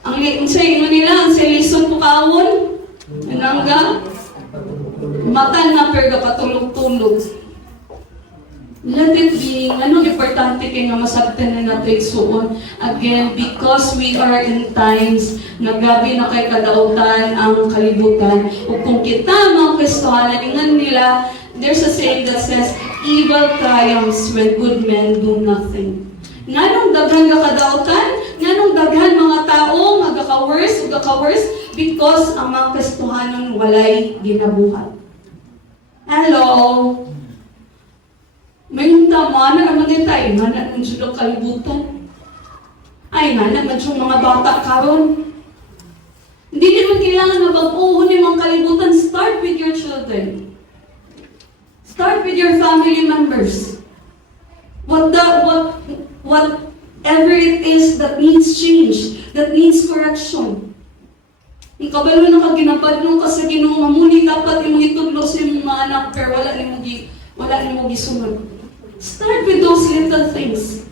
Ang sa'yo nila, ang silisong pukawon, nangga, mata na pero patulog-tulog. Let it be, importante kay nga masabtan na nato igsuon. Again, because we are in times na gabi na kay kadautan ang kalibutan. O kung kita mga Kristohanan, ingan nila, there's a saying that says, evil triumphs when good men do nothing. Nganong daghan nga kadautan, nganong daghan mga tao, magaka-worse, because ang mga Kristohanan walay ginabuhat. Hello? May tama na naman din tayo, nga na kung sila kalibutan. Ay nga naman yung mga bata karon. Hindi naman kailangan na bag-uho ni mga kalibutan. Start with your children. Start with your family members. Whatever it is that needs change, that needs correction. Ang kabalo na kaginapadlong ka sa Ginoo, mamuni dapat imong itudlo sa imong mga anak, pero wala ni mo gisunod. Start with those little things.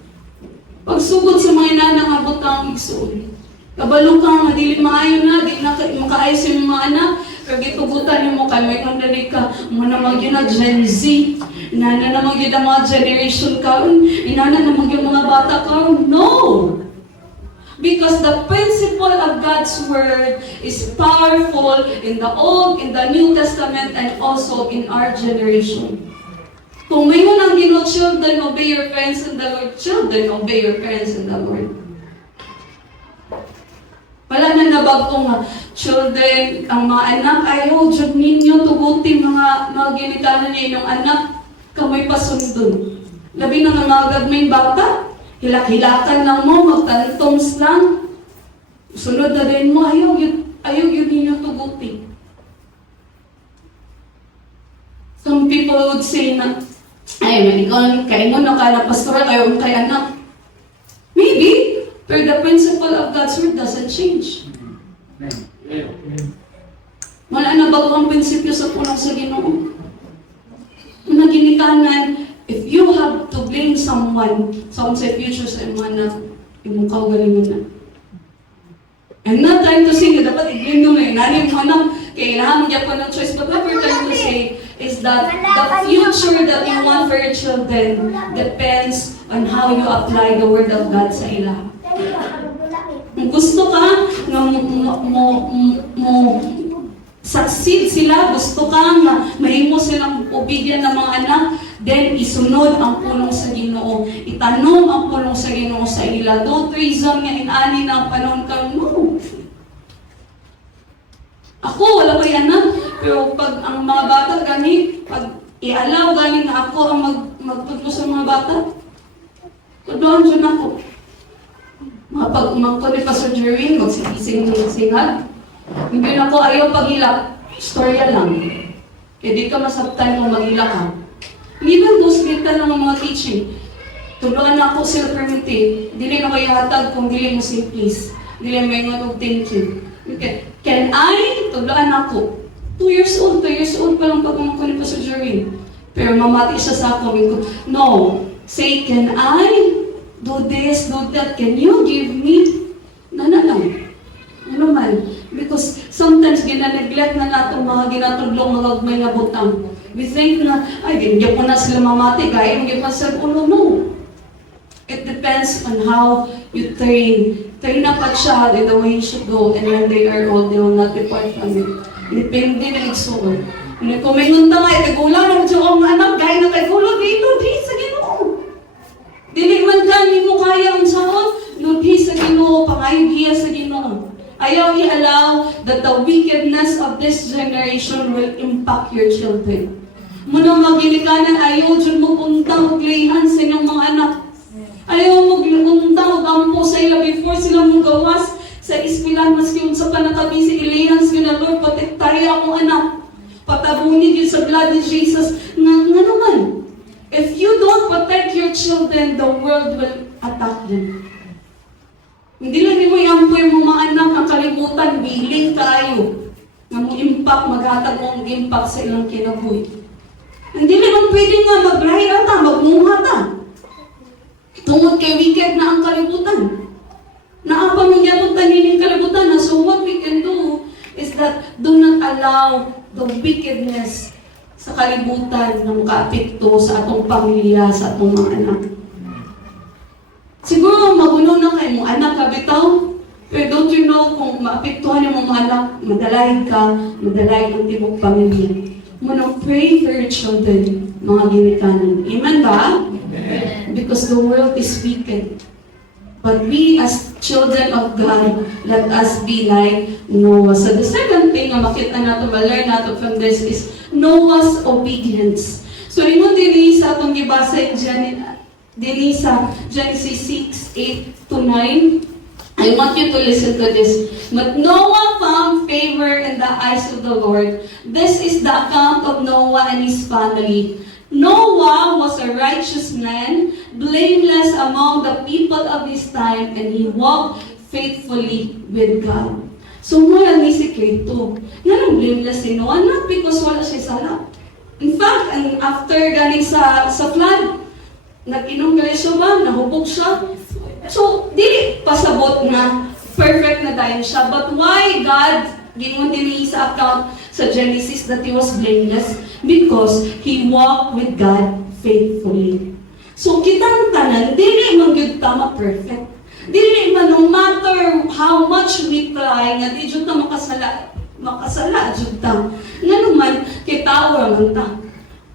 Pagsugod sa mga inanang abot ang igsoon. Kabalo ka, madili maayo na, di na makaayos yung mga anak, kag itugutan mo kay may kandali ka, mga naman yun na Gen Z, inana naman yun ang mga generation karon, inana naman yung mga bata karon. No! Because the principle of God's Word is powerful in the Old, in the New Testament, and also in our generation. Kung may ang Ginoo, children, obey your parents in the Lord. Children, obey your parents in the Lord. Wala na nabagong nga, children, ang mga anak, ayaw, Diyod ninyo, tugutin mga ginikanan niya inyong anak, kamay pasundon. Labi na nga mga gagmay bata, hilak-hilakan lang mo, magtantoms lang. Sunod na din mo, ayaw yun ninyo tugutin. Some people would say na, ay, man, ikaw kayo mo na kaya pastoral, ayaw mo kay anak. Maybe, but the principle of God's Word doesn't change. Wala na bago ang prinsipyo sa punong sa Ginoo. Ang ginikanan, if you have to blame someone sa future sa imong anak, imong kaugalingon na. I'm not trying to say na dapat i-blame mo na nanay mo anak, kailangan mo gyapon ng choice, but what we're trying to say is that the future that you want for your children depends on how you apply the Word of God sa ila. Kung gusto ka na mo succeed sila, gusto ka na mahimo silang obedient ng mga anak, then isunod ang pulong sa Ginoo. Itanong ang pulong sa Ginoo sa ila. Don't reason nga inani na ang panahon ka, no. Ako, wala ko'y anak, pero pag ang mga bata gani, pag i-allow gani na ako ang magtutlo sa mga bata, tudloan dyan ako. Pag umangko ni Pastor Jerwin, magsigising-singad, hindi na ako ayaw paghilak, storya lang. Kaya di ka masabtan kung maghilak ka. Hindi na doslit ka ng mga teaching. Tudloan na ako self-permitted, dili na kayo hatag kung dili mo say please, dili mo yung thank you. Okay. Can I? Tudloan ako. 2 years old pa lang pag umangko ni Pastor Jerwin. Pero mamati siya sa ako, no, say, can I do this, do that? Can you give me? Nana lang. Ano man? Because sometimes gina-neglect na natong mga ginatudlong mga gagmay nga butang. We think na, ay, ginigyan po na sila mamati, kaya hindi pa sila, oh no. It depends on how you train. Train up a child in the way you should go, and when they are old, they will not depart from it. Depende na igsuon. Kung may ngunta nga, ikagulang ng Diyong anak, gaya na kay Gulo, dito, di sa Ginoo. gani mo kaya ang saon, lughi sa Ginoo, pangayo sa Ginoo. Ayaw i-allow that the wickedness of this generation will impact your children. Muna magilikanan, ayaw dyan mo punta, maglayhan sa inyong mga anak. Ayaw mo punta, magampo sa ila before sila mong gawas sa ispilan, maski yung sa panakabisi, ilayhan sa na Lord, patektay akong anak. Patabunin yun sa blood of Jesus. Nga naman, if you don't protect your children, the world will attack them. Hindi lang mo i-ampoy mo mga anak ang kalibutan, willing tayo na mo impact, maghatag mo ang impact sa ilang kinabuhi. Hindi lang pwede nga mag-lie ata, magmuha ta. Tungod kay wicked na ang kalibutan. Naapa mong yapon tanin yung kalibutan na, so what we can do is that do not allow the wickedness sa kalibutan na makaapekto sa atong pamilya, sa atong mga anak. Siguro magulo na kayo mong anak kabitaw, pero don't you know kung maapektuhan yung mga anak, madalay ka, madalay ang tibok pamilya. Muna pray for your children, mga ginikanan. Amen ba? Amen. Because the world is wicked. But we as children of God, let us be like Noah. So the second thing na makita natin, ma-learn natin from this is Noah's obedience. So imo dili sa atong gibasa dili sa Genesis 6:8 to 9. I want you to listen to this. But Noah found favor in the eyes of the Lord. This is the account of Noah and his family. Noah was a righteous man, blameless among the people of his time, and he walked faithfully with God. So mula ni sikreto. Yan ang blameless si Noah, not because wala siya sala. In fact, after galing sa flood, nag-inom ka siya ba? Nahubog siya? So, di pasabot na perfect na dahil siya. But why God, gingon din sa account sa Genesis that he was blameless? Because he walked with God faithfully. So, kitang tanan, dili man gyud tama perfect. Dili man no matter how much we try, nga di jud ta makasala jud ta. Nga naman, kitawa man ta.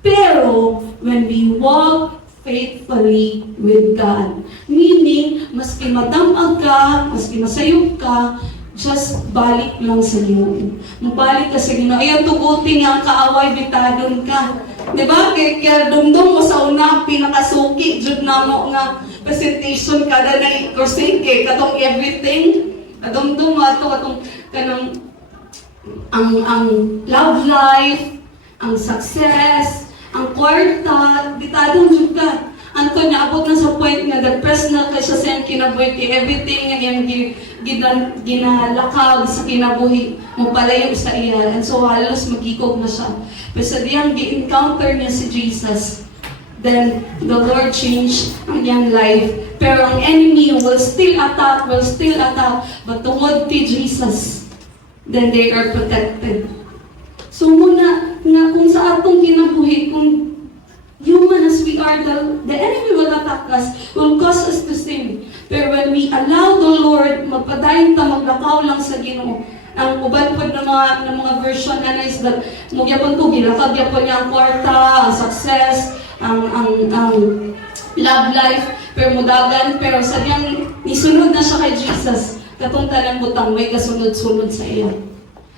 Pero, when we walk faithfully with God. Meaning, maski madamag ka, maski masayog ka, just balik lang sa Ginoo. Mabalik ka sa Ginoo. Ayan, tugutin nga ang kaaway, bitadon ka. Diba? Kaya dumdum mo sa una, pinakasuki, jud na mo nga presentation kada na crusade kay katong everything. Kadumdum mo ato, katong kanang ang love life, ang success, ang kwarta, bitadong jud ka. Anto naabot na sa point nga depressed na kay siya sa kinabuhi kay everything nga ginalakaw sa kinabuhi mo palayo sa iya. And so halos magikog na siya. Pero sa diyang gi-encounter niya si Jesus, then the Lord changed ang iyang life. Pero ang enemy will still attack. But tungod kay Jesus, then they are protected. So muna, nga kung sa atong kinabuhi, kung human as we are, the enemy will attack us, will cause us to sin. Pero when we allow the Lord, magpadayon ta, maglakaw lang sa Ginoo. Ang uban po ng mga version na is that, magyapon ko, gilakag yapon niya ang kwarta, ang success, ang love life, pero mudagan, pero sa niyang nisunod na siya kay Jesus, katong talang butang, may kasunod-sunod sa iya.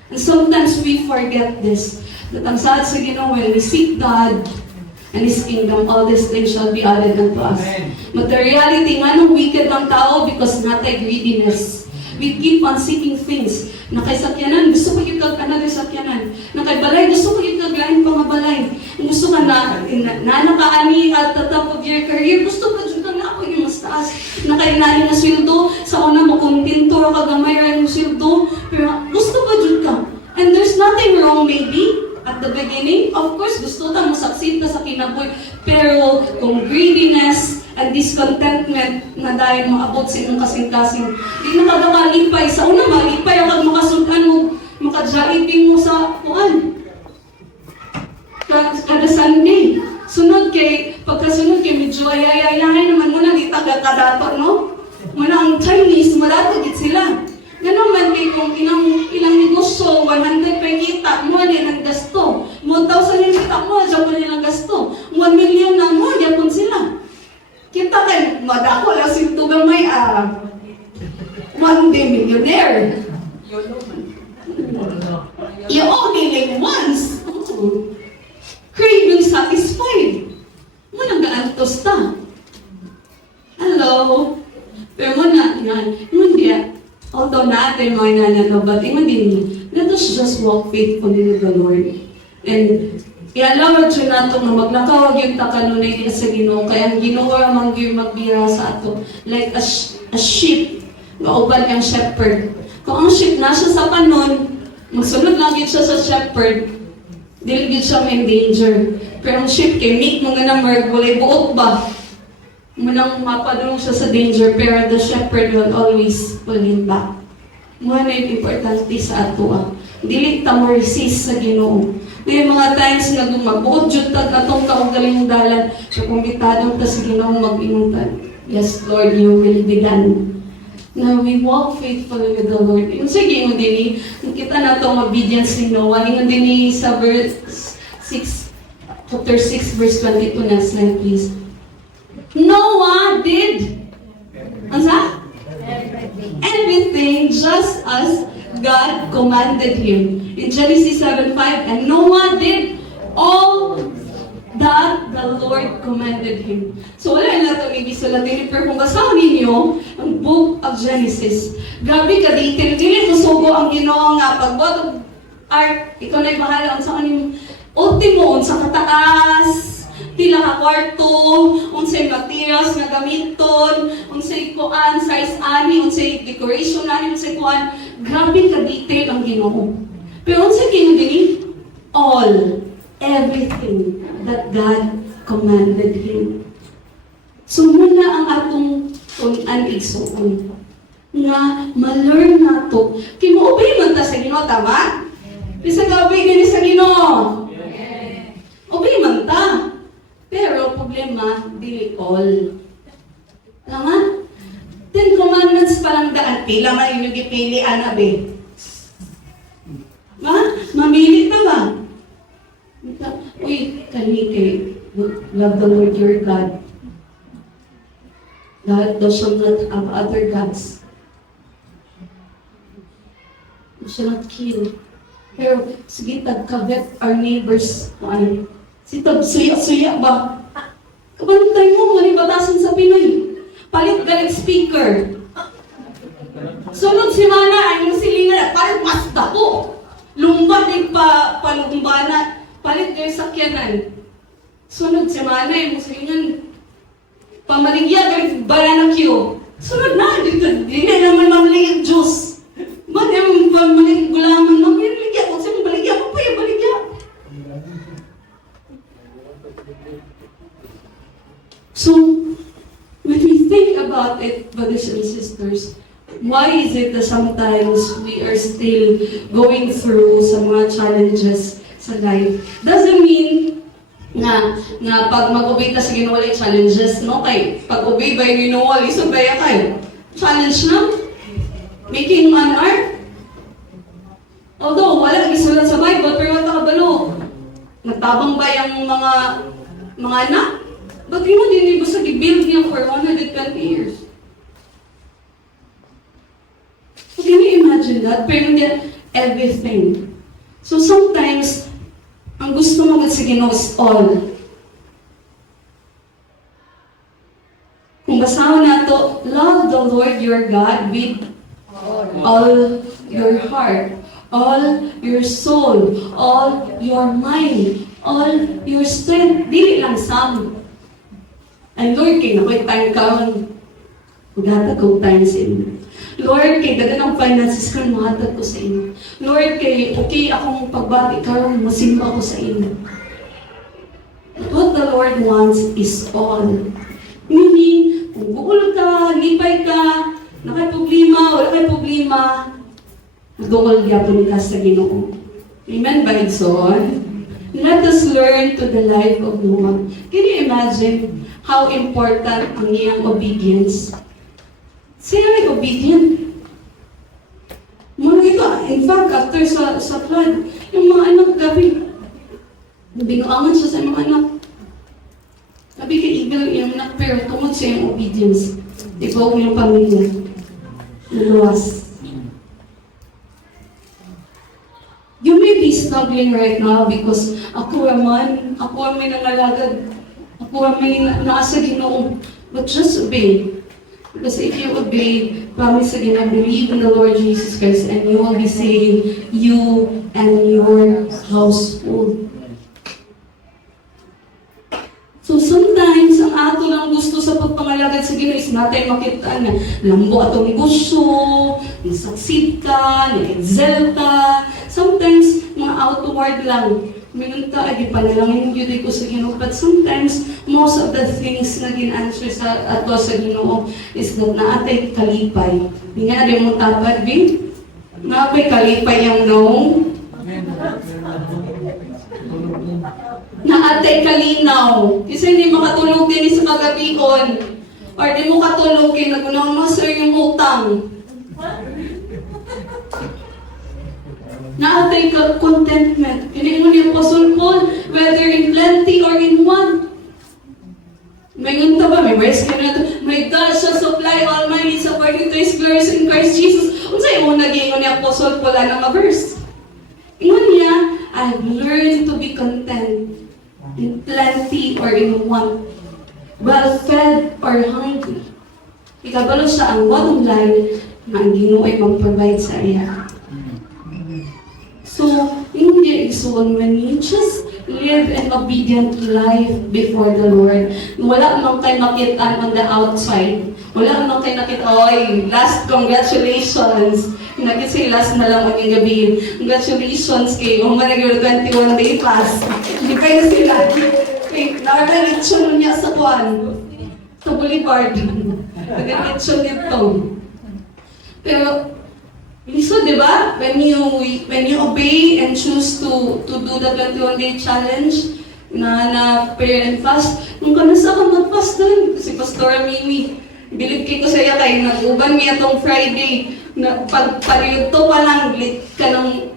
And sometimes we forget this, that ang saad sa Ginoo, when we seek God and His kingdom, all these things shall be added unto us. But the reality nga nung wicked ng tao because natay greediness. We keep on seeking things. Nakaisakyanan, gusto ko yung another sakyanan. Nakaibalay, gusto ko yung lain pa mabalay. Gusto ka na nakaani at the top of your career, gusto ko dyan na ako yung mas taas. Nakainali na sweldo, sa una mo kontento ka gamay rin mo sweldo, pero gusto ko dyan ka. And there's nothing wrong maybe at the beginning. Of course, gusto ta mo succeed ka sa kinabuhi. Pero kung greediness and discontentment na dahil maabot sa imong kasing-kasing, di na kada malipay. Sa una, malipay ang makasundan mo, makajaiping mo sa kuan. Kada Sunday. Sunod kay, pagkasunod kay medyo ayayayahay naman muna, di taga-kadato, no? Muna ang Chinese, malato git sila. Ganun man kay kung ilang negosyo, 100 pa kita, mo din ang gasto. 1,000 yung kita mo, dyan po nilang gasto. 1 million na mo, dyan po sila. Kita takay, madako lang si tugang may one day millionaire. You only live once. Craving satisfied. Manang gaantos ta. Hello? Pero mo na, yan. Hindi although natin mga nananaw, but hindi, let us just walk faithfully with the Lord. And ialawad siya nato na maglakaw yung takanunay niya sa Ginoo. Kaya ang Ginoo ramang yung magbira sa ato. Like a sheep. Mauban yung shepherd. Kung ang sheep nasa sa panon, magsunod lang siya sa shepherd, dili siya may danger. Pero ang sheep kay make mga namar, walay buot ba? Munang mapadulong siya sa danger, pero the shepherd will always pull him back. Muna na yung importante sa ato. Dili ta mo resist sa Ginoo. May mga times na gumabuot jud tag atong kaugaling dalan, so kung bitadong ta sa Ginoo mag-inungtan. Yes, Lord, you will be done. Now we walk faithfully with the Lord. Yung sige mo din kita na itong obedience ni Noah. Yung din sa verse 6, chapter 6, verse 22 na slide, please. Noah did everything just as God commanded him. In Genesis 7:5, and Noah did all that the Lord commanded him. So wala na ito may bisulatin, pero kung basahin ninyo ang book of Genesis, grabe ka dito, dili susugo ang Ginoo nga pagbuhat og ark, ikaw na'y bahala sa kaning ultimo sa kataas, pila ka kwarto, unsay materials nga gamiton, unsay kuan, size ani, unsay decoration ani, unsay kuan, grabe ka detail ang Ginoo. Pero unsay kini dinhi? All, everything that God commanded him. So muna ang atong tunan igsuon nga ma-learn nato kay mo-obey man ta sa Ginoo, tama? Bisa ka obey din sa Ginoo. Obey man ta. Pero problema, dili all. Tama? 10 commandments pa lang daan. Pila man inyo gipili, anabe. Mamili ta ba? Uy, kani kay love the Lord your God. Thou shalt not have other gods. You shall not kill. Pero sige, tag-covet our neighbors. Ano? Si tag suya-suya ba? Kabantay mo, malibatasan sa Pinoy. Palit galit speaker. Sunod si Mana, ang silingan, palit mas dako. Lumbat ay palumbana. Palit kayo sakyanan. Sunod si Mana, yung silingan, pamaligya kayo, banana queue. Sunod na, dito, hindi naman mamaligyan juice. Ba't yung pamaligyan gulaman, mamaligyan, kung siyang baligyan, pa yung baligyan. So, when we think about it, brothers and sisters, why is it that sometimes we are still going through some mga challenges sa life? Doesn't mean na pag mag-obey ka sa Ginoo walay challenges, no? Kay pag-obey ba yung Ginoo, lisod ba yan kayo? Challenge na? Making an art? Although, wala gisulat sa Bible, pero wala kabalo. Nagtabang ba yung mga anak? Ba't yun mo din ba sa gibuild niya for 120 years? So can you imagine that? Pero hindi everything. So sometimes, ang gusto mo sa Ginoo is all. Kung basahan nato, love the Lord your God with all your heart, all your soul, all your mind, all your strength. Dili lang some. And Lord, kay nakoy time karon, maghatag ko time sa inyo. Lord, kay dagan ang finances karon, maghatag ko sa inyo. Lord, kay okay akong pagbati karon, masimba ko sa inyo. But what the Lord wants is all. Meaning, kung bukol ka, lipay ka, nakay problema, wala kay problema, magdungol gyapon ka sa Ginoo. Amen ba, Igsoon? Let us learn to the life of Noah. Can you imagine how important ang iyang obedience? Sino ay obedient? Mga ito, in fact, after sa flood, yung mga anak gabi, binuangan siya sa mga anak. Sabi kay Eagle, yung anak, Pero tungod sa iyong obedience, ikaw ang iyong pamilya. Naluwas. You may be struggling right now because ako raman may nangalagad, ako may nasa Ginoo. But just obey. Because if you obey, promise again, I believe in the Lord Jesus Christ and you will be saved, you and your household. So sometimes, ang ato lang gusto sa pagpangalagad sa Ginoo is natin makita na lambo atong negosyo, nasaksid ka, na-excel ka. Sometimes, mga outward lang. Minun ka, ay di panalangin yun ko sa Ginoo. But sometimes, most of the things na gin-answer sa ato sa Ginoo is that naatay kalipay. Hindi nga rin mong tapad, Bin? Naatay kalipay yung noong. Naatay kalinaw. Kasi hindi makatulog din sa kagabion. Or di mo katulog kayo, nagunang mo sir yung utang. Naatay ka contentment. Hindi mo ni Apostle Paul, whether in plenty or in want. May gunta ba? May verse ka na ito. My God shall supply all my needs according to His glory in Christ Jesus. Kung sa'yo mo nag-iingon ni Apostle Paul na mga verse. Ingon niya, I've learned to be content in plenty or in want, well fed or hungry. Ikabalo siya ang bottom line na ang Ginoo ay mag-provide sa iya. So, hindi igsoon when you just live an obedient life before the Lord. Wala man kayo makitaan on the outside. Wala man kayo nakita, oy, last congratulations. Nagkisi last na lang ang gabi. Congratulations kay Umaragyo 21 day pass. Hindi kayo sila. Nakakalitsun niya sa kuwan. Sa Boulevard. Nakakalitsun nito. Pero, so, di ba? When you obey and choose to do the 21-day challenge na prayer and fast, nung kanasa ka mag-fast doon, si Pastor Mimi, bilib ko sa iya kayo, nag-uban niya itong Friday, na pag-pariyoto pa lang, lit ka ng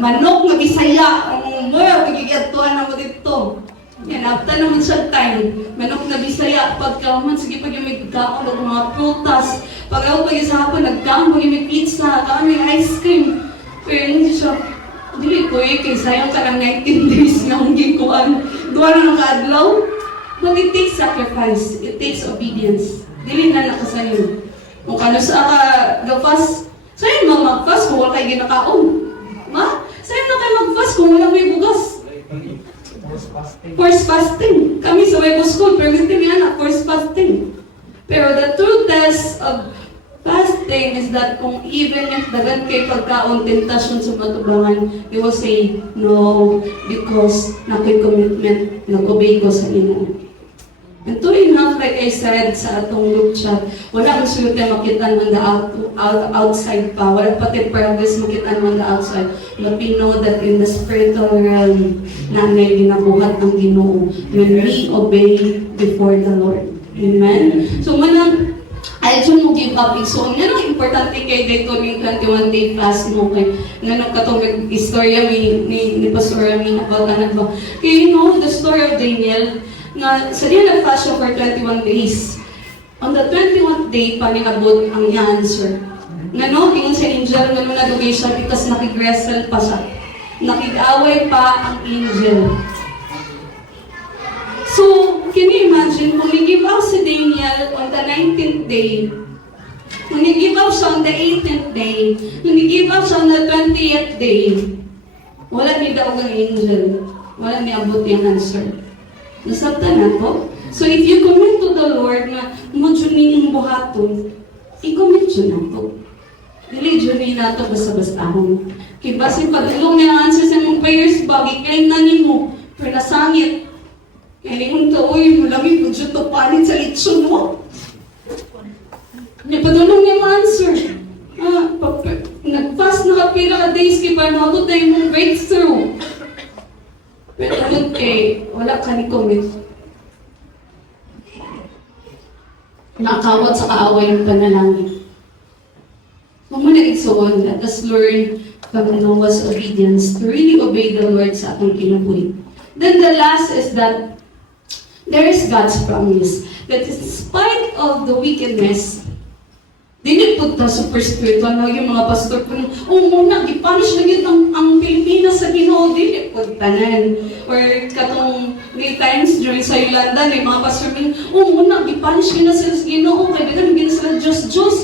manok na bisaya, ang mga pagigiyatuan na mo dito. Yan, after naman siya time, manok na bisaya, pagkaman, sige pag yung may gagawin ng mga prutas, pag ako pag sa hapon, nagkaon pag yung may pizza, kaon may ice cream. Pero hindi siya, dili ko kay sayang ka ng 19 days na ang gikuan. Duwa na ng kaadlaw. But it takes sacrifice, it takes obedience. Dili na nakasayo. Kung kano sa ka gafast, sa'yo mo mag-fast kung wala kayo ginakaon. Ma? Sa'yo na kayo mag-fast kung wala may bugas. Force fasting. Kami sa Bible School, permit kami anak, force fasting. Pero the true test of fasting is that kung even if dagan kay pagkaon, tentasyon sa matubangan, you will say, no, because nakoy commitment, nag-obey ko sa Ginoo. And true enough, like I said sa atong group chat, wala ang sulit tayo makita ng the outside pa. Wala pati progress makita ng the outside. But we know that in the spiritual realm, na may ginabuhat ng Ginoo when we obey before the Lord. Amen? So, manang, ayaw siya mo give up. So, nga nang importante kay dito yung 21-day class mo kay nga nang katong istorya ni Pastor Amin about anak ba. Kaya you know, the story of Daniel, nga sa diya nag-fast siya for 21 days. On the 21st day, paningabot ang answer. Nga no, ingon sa angel, nga nung nagugay siya, because nakig-wrestle pa siya. Nakig-away pa ang angel. So, can you imagine, kung i-give out si Daniel on the 19th day, kung i-give out siya on the 18th day, kung i-give out siya on the 20th day, wala ni daw ang angel. Wala ni abot yung answer. Nasabta na to. So if you commit to the Lord na mo dyan yung buhaton, i-commit dyan na to. Dili dyan na to basta-bastahon. Kaya basi pag-ilong niya answer sa mong prayers, bagi claim na ni mo, pero nasangit. Kaya lingon ka, uy, malamig po dyan to panit sa litson mo. Padulong niya ma-answer. Nag-fast na kapila ka days kaya para mabot na yung mong breakthrough. Pero kung wala ka ni commit. Nakakawat sa kaaway ng panalangin. Kung mo na-igsoon, let us learn from Noah's obedience to really obey the Lord sa atong kinabuhi. Then the last is that there is God's promise that in spite of the wickedness, dili po ta super spiritual na yung mga pastor po, muna, gipunish lang yun ang Pilipinas sa Ginoo, dili po tanan. Or katong may times during sa Yolanda, may mga pastor po, muna, gipunish yun na sila sa Ginoo, kaya dito naging sila Diyos.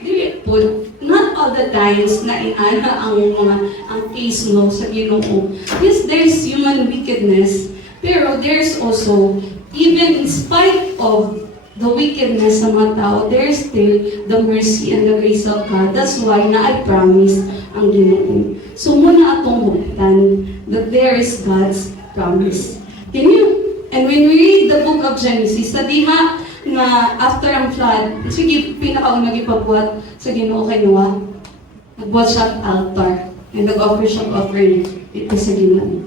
Dili po, not all the times na inaana ang case no sa Ginoo. Yes, there's human wickedness, pero there's also, even in spite of the wickedness ng mga tao, there's still the mercy and the grace of God. That's why na I promise ang Ginoo. So muna atong buktan that there is God's promise. And when we read the book of Genesis, sa diha na after ang flood, sige, pinakaunang ipagbuhat sa Ginoo kay Noah. Nagbuhat siya ang altar and nag-offer siya ang offering ito sa Ginoo.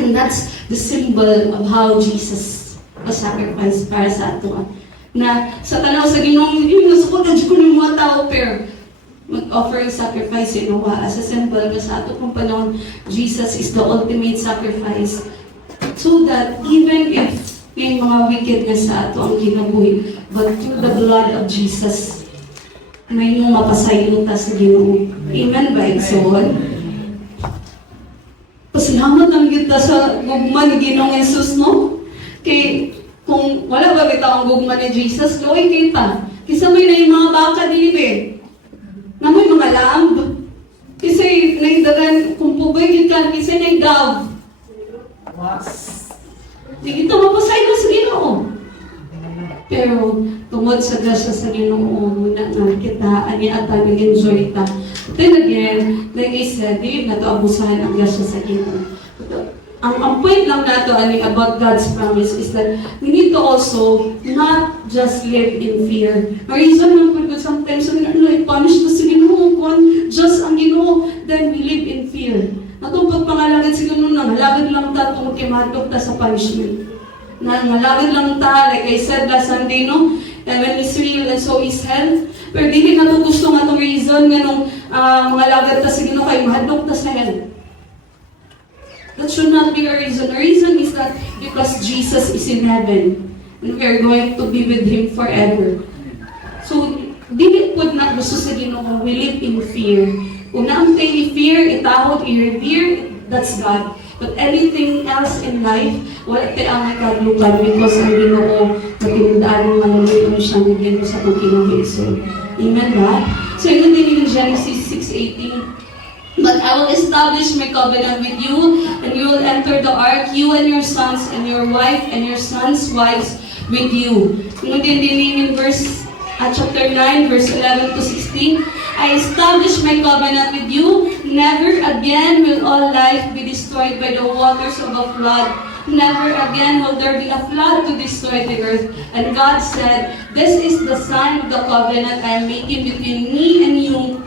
And that's the symbol of how Jesus was sacrificed para sa ato. Na sa tanaw sa Ginoo, nasukod na ko ng mga tao, pero mag-offer yung sacrifice si Noah as a symbol na sa ato kung panahon, Jesus is the ultimate sacrifice. So that even if may mga wickedness sa ato ang ginabuhi, but through the blood of Jesus, may nung mapasayuta sa Ginoo. Amen ba, Igsoon? Pasalamat ang kita sa gugma ni Ginoong Jesus, no? Kay, kung wala ba kita ang gugma ni Jesus, loy kita. Kisa may na yung mga baka dilibe. Na may mga lamb. Kisa naidagan, kung pubay ka, kisa na yung dove. Di kita mapasay ko sa Ginoo. Pero, tungod sa grasya sa Ginoo, muna nga kita, ani ata, nag-enjoy ta. Then again, like I said, di na to abusahan ang grasya sa Ginoo. Ang point lang nato ani about God's promise is that we need to also not just live in fear. Ang reason lang po sometimes punish ko sa Ginoo, kung just ang Ginoo, then we live in fear. Atong pagpangalagad sa Ginoo na halagad lang ta tungod kay madlok ta sa punishment. Na halagad lang ta, like I said last Sunday, no? Heaven is real and so is hell. Pero dili na to gusto nga itong reason nga nung mga lagad ta sa Ginoo kay mahadlok ta sa hell. That should not be a reason. The reason is that because Jesus is in heaven and we are going to be with Him forever. So, dili po na gusto sa Ginoo, we live in fear. Kung naantay i-fear, itahod, i-revere, that's God. But anything else in life, wala tayo ang ikadlukan because ang Ginoo natinudaan ng manunod siya ng Ginoo sa kong Ginoo. Amen ba? So, yun din yung Genesis 6:18. But I will establish my covenant with you, and you will enter the ark, you and your sons, and your wife, and your sons' wives with you. Yun din yung verse, chapter 9, verse 11 to 16. I establish my covenant with you. Never again will all life be destroyed by the waters of a flood. Never again will there be a flood to destroy the earth. And God said, this is the sign of the covenant I am making between me and you,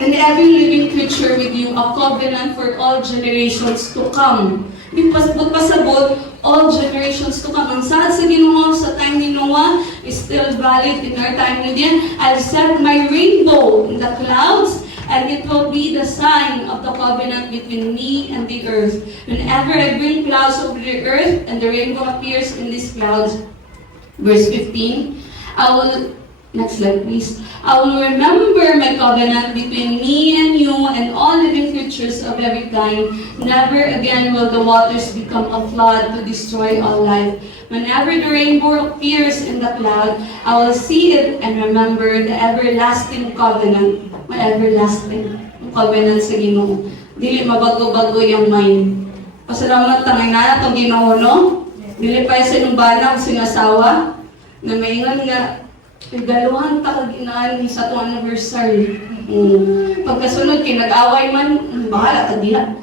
and every living creature with you, a covenant for all generations to come. Pasabot, all generations to come. Ang saad sa Ginoo sa time ni Noah is still valid in our time din. I'll set my rainbow in the clouds, and it will be the sign of the covenant between me and the earth. Whenever I bring clouds over the earth, and the rainbow appears in these clouds, verse 15, next slide please. I will remember my covenant between me and you and all living creatures of every kind. Never again will the waters become a flood to destroy all life. Whenever the rainbow appears in the cloud, I will see it and remember the everlasting covenant. My everlasting covenant sa Ginoo. Dili mabago-bago yung mind. Pasalamat tangay na itong Ginoo, no? Dili pa sa inumbana o sinasawa na maingan nga Galuhan ta kaginaan sa itong anniversary. Pagkasunod, kinag-away man, bahala ka diha.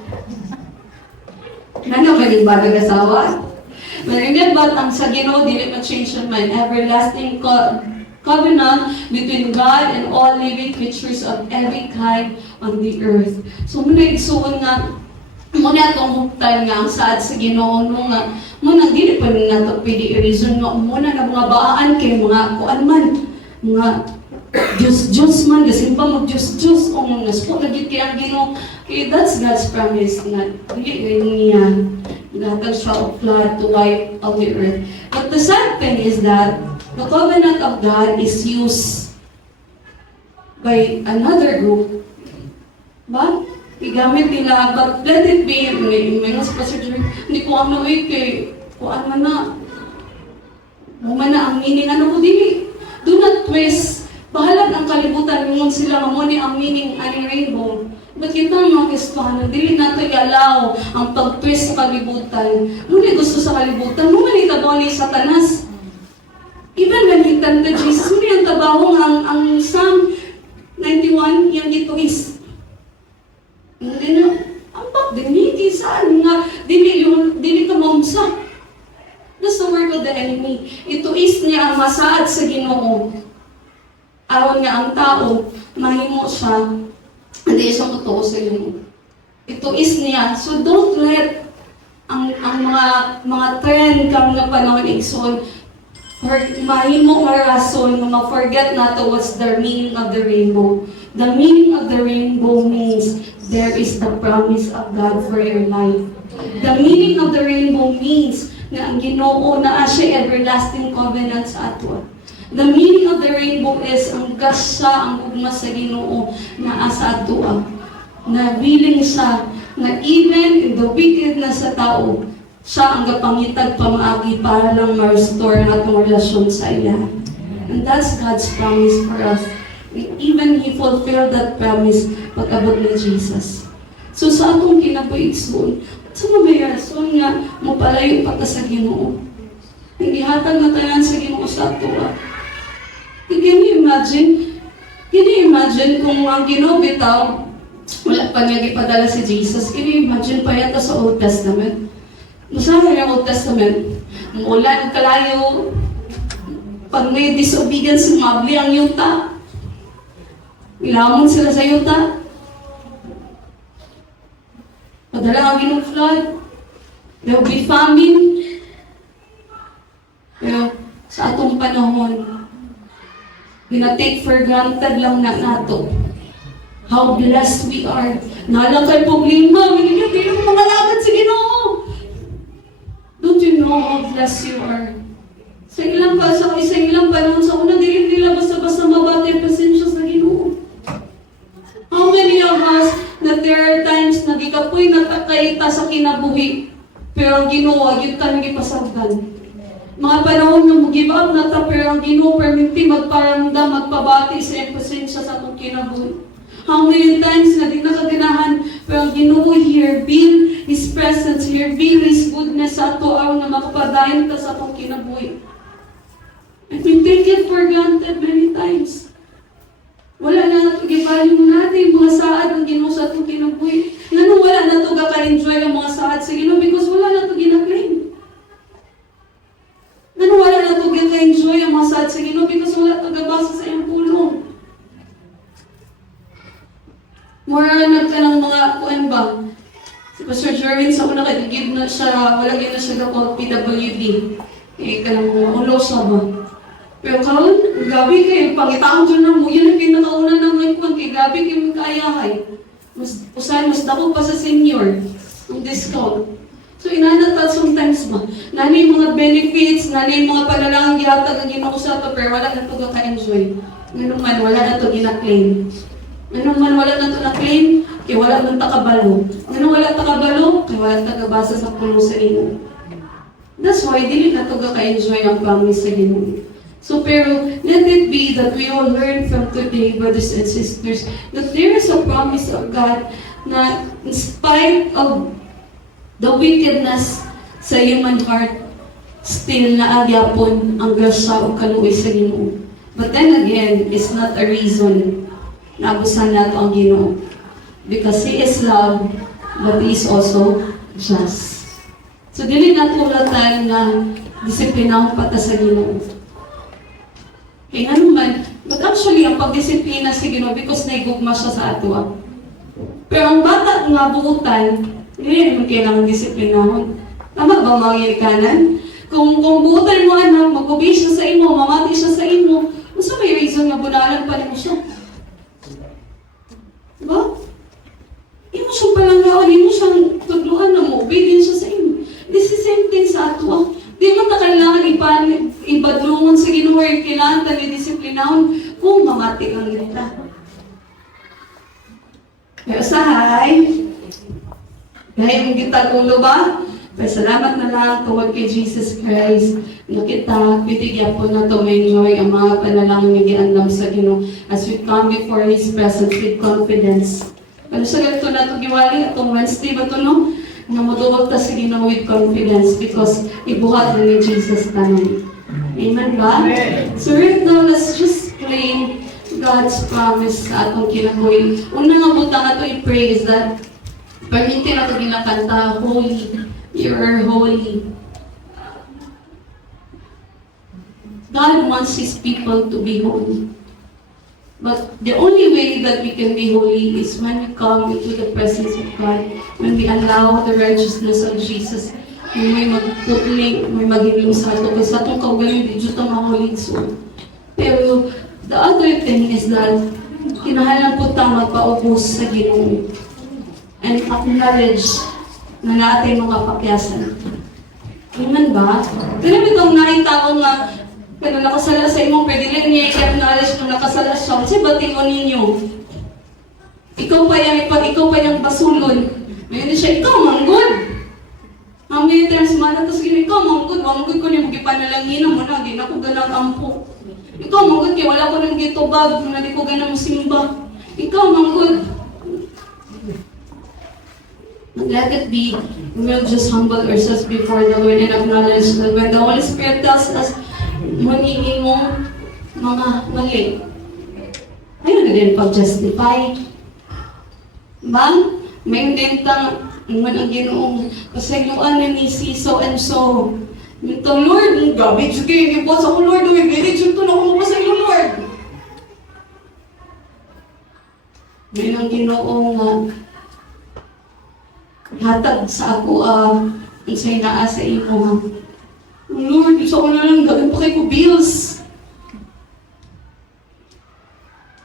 Nano ba yung bagay asawa? Maringgan ba't ang sa Ginoo, dili ma-change yung mind. Everlasting covenant between God and all living creatures of every kind on the earth. So muna igsuon nga, muna itong huktan nga ang saad sa Ginoo nga, muna dili pa rin nato pwede i-reason nga muna na mga baan kay mga kuan man, mga Diyos man, kasi pa mag-Diyos, o naspo lagi kaya ang Ginoo. Okay, that's God's promise na hindi niya gatag siya of flood to wipe out the earth. But the sad thing is that the covenant of God is used by another group. Ba? Igamit nila, but let it be, may nga sa Pastor Jerry, hindi ko ano kay kuan man na. Mo man na ang meaning, ano ko dili. Do not twist. Bahalag ang kalibutan mo sila mo ni ang meaning aning rainbow. But kita mga Kristiyano, dili nato i-allow ang pag-twist sa kalibutan. Muna gusto sa kalibutan, muna itabaw ni Satanas. Even when he tempted Jesus, muna yung tabawang ang Psalm 91, yung dito is, hindi na, ang pag-diniti saan nga, dili ka mamsa. That's the work of the enemy. Ito is niya ang masaad sa Ginoo. Aron nga ang tao, mahimo siya, hindi siya totoo sa Ginoo. Ito is niya. So don't let ang mga trend kang nga panahon igsoon, or mahimo nga rason nga ma-forget nato what's the meaning of the rainbow. The meaning of the rainbow means there is the promise of God for your life. The meaning of the rainbow means na ang Ginoo na siya everlasting covenant sa ato. The meaning of the rainbow is ang gasa, ang ugma sa Ginoo na asa ato. Na willing siya na even in the wickedness sa tao, siya ang gapangitag pamaagi para lang ma-restore ang atong relasyon sa iya. And that's God's promise for us. Even He fulfilled that promise pag-abot ni Jesus. So sa atong kinabuhi soon, sa mga rason nga, mapalayo pa ta sa Ginoo. Hindi hatag na tanan sa Ginoo sa ato. Can you imagine kung ang Ginoo bitaw, wala pa niya gipadala si Jesus, can you imagine pa yata sa Old Testament? Masahe yung Old Testament, mula kalayo, pag may disobedience, mabli ang yuta. Ilamon sila sa yuta. Padala ang Ginoo flood. There will be famine. Pero sa atong panahon, take for granted lang na nato. How blessed we are. Nalang kay problema, hindi mo mga lagad sa Ginoo. Don't you know how blessed you are? Sa ilang panahon sa una, dili nila basta-basta mabati ang pasensya sa Ginoo. How many of us na there are times na gikapoy natakaita sa kinabuhi, pero ang Ginoo, yun ka nang ipasagdan. Mga panahon na mag-give up na ta, pero ang Ginoo perminti magparamdam, magpabati sa iyang pasensya sa atong kinabuhi. How many times na di nakaganahan, pero ang Ginoo here, build His presence here, build His goodness sa ato, aron na makapadayon ta sa atong kinabuhi. And we take it for granted many times. Wala na nato givalue natin mga saad ng Ginoo sa atong kinabuhi. Ngano wala na to ka-enjoy ang mga saad sa Ginoo because wala na to gina-claim. Ngano wala na to ka-enjoy ang mga saad sa Ginoo because wala to gabasa sa iyang pulong. Mura na ka ng mga kuan ba? Si Pastor Jerwin sa una kay na siya, wala na siya dapat PWD. Eh kanang ulo sa ba? Pero karon, gabi kayo, pangitaon dyan na mo, yun ang pinakauna ng mga kuwan, kay gabi kayo magkaayahay. Mas dako pa sa senior, ang discount. So inanatat sometimes ba? Nani yung mga benefits, nani yung mga panalangang gihatag ang Ginoo sa ato, pero wala na ito ka-enjoy. Ganun man, wala na ito gina-claim. Ganun man, wala na ito na-claim, kaya wala nang takabalo. Ganun wala takabalo, kaya wala takabasa sa puno sa Ginoo. That's why, dili na ito ka-enjoy ang promise sa Ginoo. So, pero, let it be that we all learn from today, brothers and sisters, that there is a promise of God na in spite of the wickedness sa human heart, still naagyapon ang grasya o kaluoy sa Ginoo. But then again, it's not a reason na abusan nato ang Ginoo. Because He is love, but He is also just. So, dili nato tayo na disiplinahon pata sa Ginoo. Kaya nga naman, but actually, ang pagdisiplina sa Ginoo because naigugma siya sa ato. Pero ang bata nga buutan, hindi naman kailangan disiplinahon. Tama ba mga ikanan? Kung buutan mo anak, mag-obey siya sa imo, mamati siya sa imo, Kasi may reason nga bunalan pa mo siya. Diba? Imo siyang palanggaan, imo siyang tudluan na mo, obedient siya sa imo. This is same thing sa ato. Di mo ta kailangan ibadlungon sa Ginoo, kailangan ta ni disiplinahon kung mamati lang kita. Pero sahay, dahil mong gitag ulo ba? Pero salamat na lang tungkol kay Jesus Christ. Nakita, pitigyan po na to may enjoy ang mga panalangin na giandam sa Ginoo as we come before His presence with confidence. Ano sa ganito na ito giwali? Itong Wednesday ba ito, no? Namuduwag ta sa Ginoo with confidence because ibuhat na ni Jesus tanan. Amen ba? So right now, let's just claim God's promise sa atong kinabuhi. Una nga butang ato i-pray is that pag-intin ato ginakanta, holy, you are holy. God wants His people to be holy. But the only way that we can be holy is when we come into the presence of God, when we allow the righteousness of Jesus, when may magputling, may maghiling sa ato, kasi atong kaugaling, di dito mahuling soul. Pero, the other thing is that, kinahanglan po tayong magpaubos sa Ginoo and acknowledge na natin mga pakyasan. Amen ba? Pero itong nakita ko nga, pero nakasala sa imong pwede lang niya i-acknowledge kung nakasala siya. Kasi batingon ninyo. Ikaw pa yung basulon. Mayroon siya, ikaw manggod. Mamaya tayo sumala, tapos ikaw manggod ko niya, magipanalangin mo na, di na ko ganang ampo. Ikaw manggod kaya wala ko nang gitubag, na di ko ganang simba. Ikaw manggod. Let it be, we will just humble ourselves before the Lord and acknowledge that when the Holy Spirit tells us, maningin mo mga mali. Ayun na din pag-justify. Ba? May din tang ang Ginoong pasayloan na ni si so and so. Ito, Lord, gabi, sige, ipos ako, Lord, umibili, dito na ako pasaylo, Lord. May nang Ginoong hatag sa ako, ang sa'yo naa sa imo, Lord, gusto ko na lang gawin pa kayo ko bills.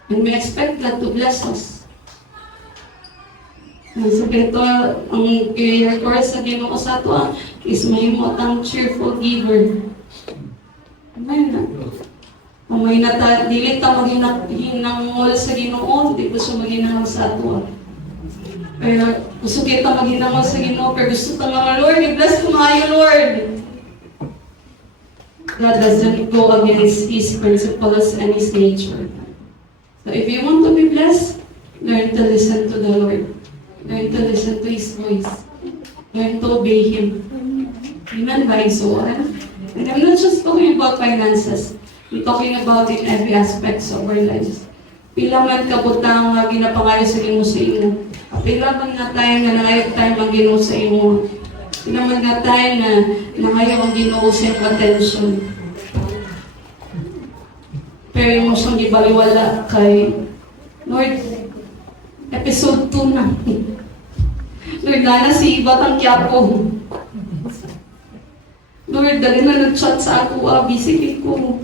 And we expect God to bless us. Ang sabi ito, ang i-record sa Ginoo sa ito is mahimot ang cheerful giver. Amen na. Kung may dili ta maghinangol sa Ginoo, di ko siya maghinangol sa ito. Pero gusto kita maghinangol sa Ginoo, pero gusto ka mga Lord, i-bless ko maayo, Lord. God doesn't go against His principles and His nature. So if you want to be blessed, learn to listen to the Lord. Learn to listen to His voice. Learn to obey Him. Amen ba so? And I'm not just talking about finances. I'm talking about in every aspects of our lives. Pila man kabutang ginapangayo sa imo sa imo. Pila man nga tayo nga nangayot tayo mag-Ginoo sa imo. Naman nga tayo na nangayaw ang Ginoo sa attention. Pero yung siyang ibaliwala kay Lord, episode 2 na. Lord, na si Batang Quiapo. Lord, dali na nag-chat sa ako, busy ko.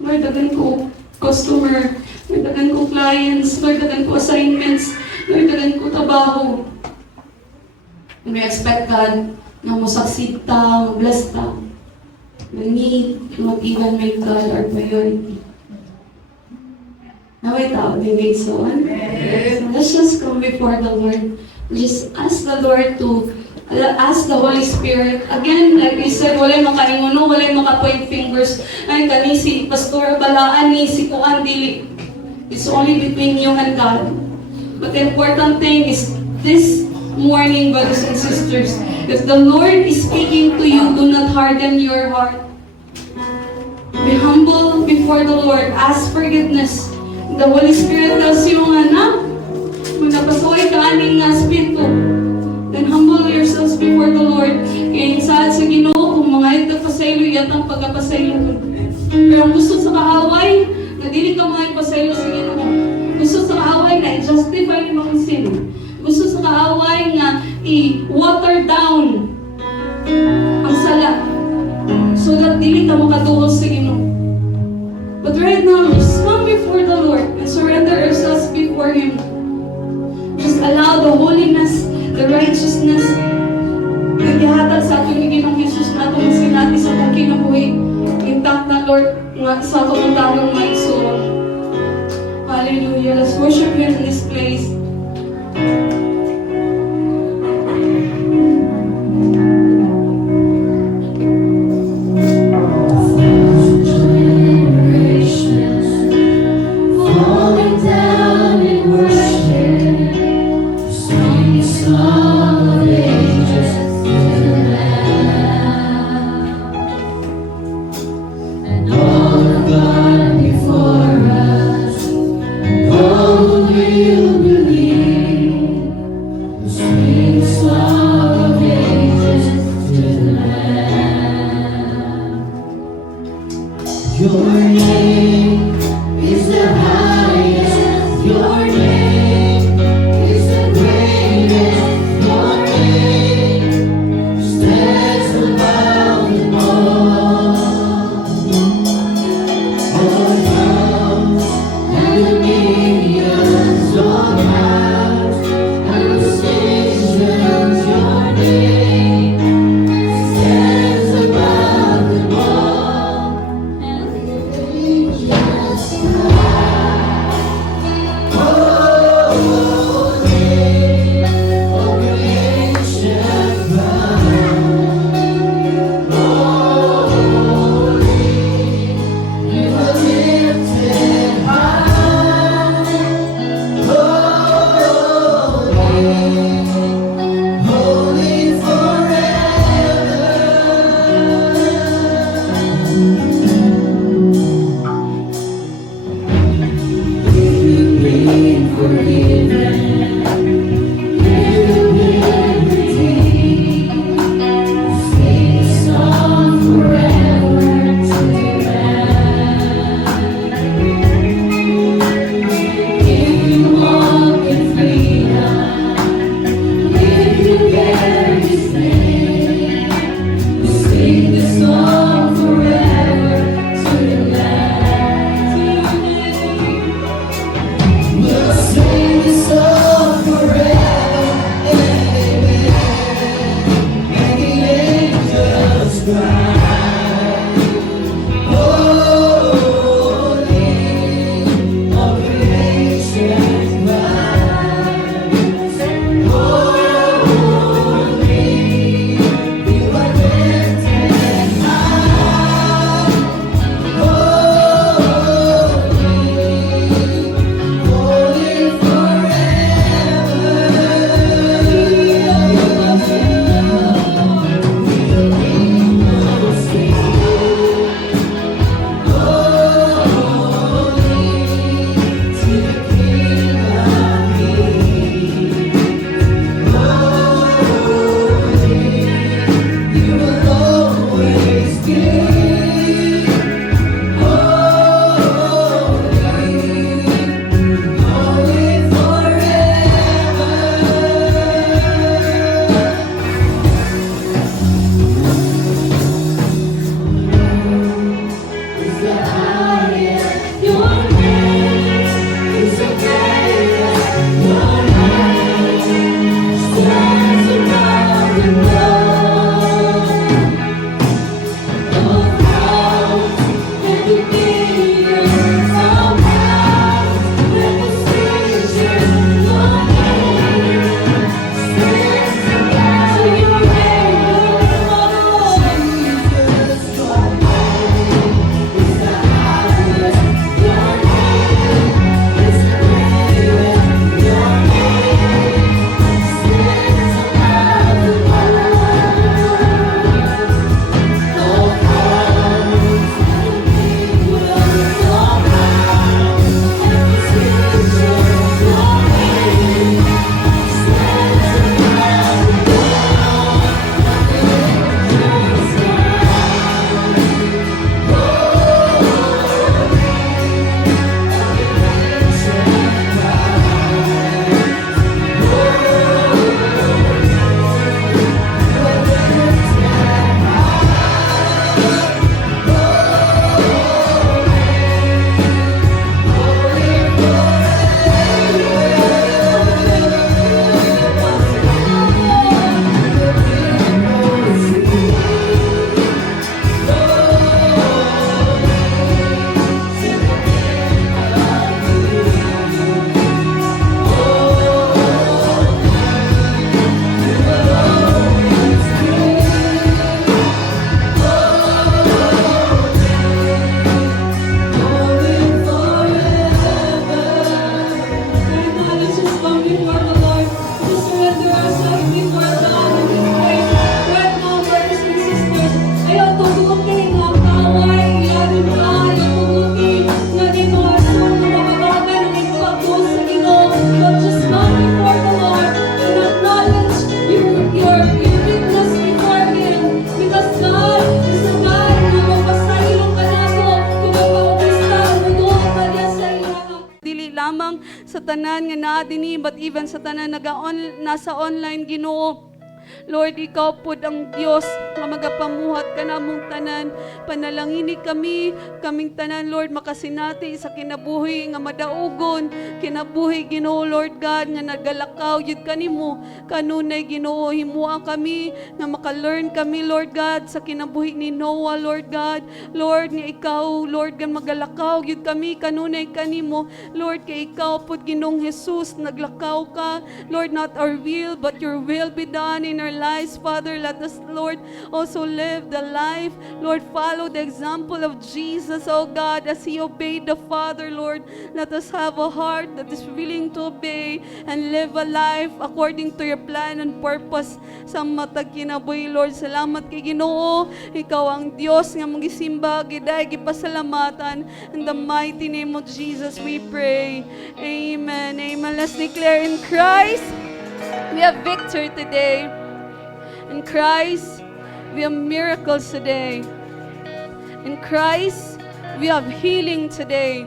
Lord, dagan ko customer. Lord, dagan ko clients. Lord, dagan ko assignments. Lord, dagan ko trabaho. And we expect God na mo-succeed ta, bless ta. We need to even make God our priority. Naway tao, di so. So let's just come before the Lord. Just ask the Lord to, ask the Holy Spirit. Again, like we said, walay makainguno, walay maka-point fingers. Ay, kani si Pastor Balaan ni si Kuan Dili. It's only between you and God. But the important thing is this morning, brothers and sisters, if the Lord is speaking to you, do not harden your heart. Be humble before the Lord. Ask forgiveness. The Holy Spirit tells you nga na, kung napasuhay ka aning spirito, then humble yourselves before the Lord. Kaya sa Ginoo, kung mga ito pasaylo, yatang pagkapasaylo. Pero ang gusto sa kaaway, na dili ka mga pasaylo sa Ginoo. Gusto sa kaaway na i-justify yung mga sin. Gusto sa kaaway na i-water down ang sala. So that dili ka makatuos sa Ginoo. But right now, Lord, nga sa komentaryo mga igsoon. Hallelujah. Let's worship Him in this place. Falling down in worship, sing a song of ages to the Lamb, and all of God before us, all who will believe. tanan nga naa dinhi, but even sa tanan nasa online, Ginoo. Lord, ikaw po ang Diyos nga magapamuhat ka namong tanan. Panalangini kaming tanan, Lord, makasinati sa kinabuhi nga madaugon, kinabuhi, Ginoo, Lord God, nga nagalakaw, yun kanimo, kanunay, Ginoo, himuang kami, nga makalearn kami, Lord God, sa kinabuhi ni Noah, Lord God, Lord, nga ikaw, Lord, nga magalakaw, yun kami, kanunay kanimo, Lord, kay ikaw po, Ginoong Jesus, naglakaw ka, Lord, not our will, but your will be done in our lives, Father. Let us, Lord, also live the life, Lord, follow the example of Jesus, oh God, as He obeyed the Father, Lord. Let us have a heart that is willing to obey and live a life according to your plan and purpose sa matag kinabuhi, Lord. Salamat kay Ginoo. Ikaw ang Diyos nga magisimba, giday, gipasalamatan. In the mighty name of Jesus, we pray. Amen. Amen. Let's declare in Christ, we have victory today. In Christ, we have miracles today. In Christ, we have healing today.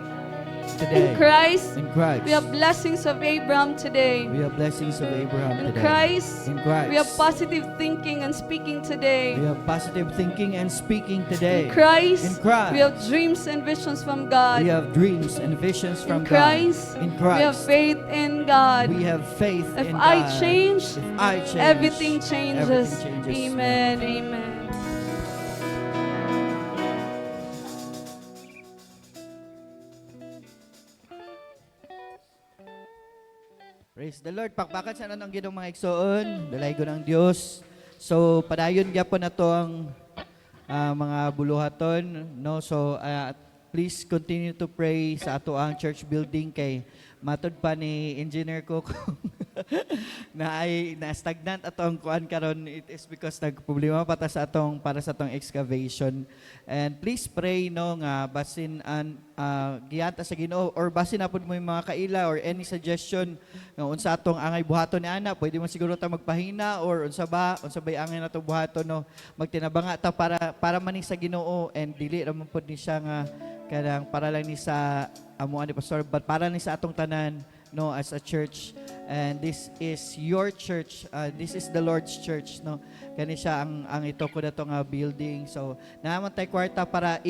In Christ, we have blessings of Abraham today. We have blessings of Abraham In today. Christ, In Christ, we have positive thinking and speaking today. we have positive thinking and speaking today. In Christ, In Christ, we have dreams and visions from God. we have dreams and visions from In Christ, God. In we have Christ, faith in God. we have faith If in I God. change, If I change, everything changes. everything changes. Amen. Amen. Praise the Lord. Pakpakan sa ng ginong mga igsoon. Dalay ko ng Diyos. So, padayon gyapon na to ang mga buluhaton. No? So, please continue to pray sa ato ang church building kay matod pa ni engineer ko kung na stagnant atong kuan karon. It is because nagproblema pa ta sa atong para sa atong excavation. And please pray no nga basin an giyata sa Ginoo or basin napod mo yung mga kaila or any suggestion nga unsa atong angay buhaton ni ana, pwede mo siguro ta magpahina or unsa bay angay nato buhaton no, magtinabanga ta para man ni sa Ginoo and dili ra man pod ni siya nga kanang para lang ni sa amo ani pastor but para ni sa atong tanan no as a church. And this is your church, this is the Lord's church no, kani siya ang ito ko dato nga building. So naman tay kwarta para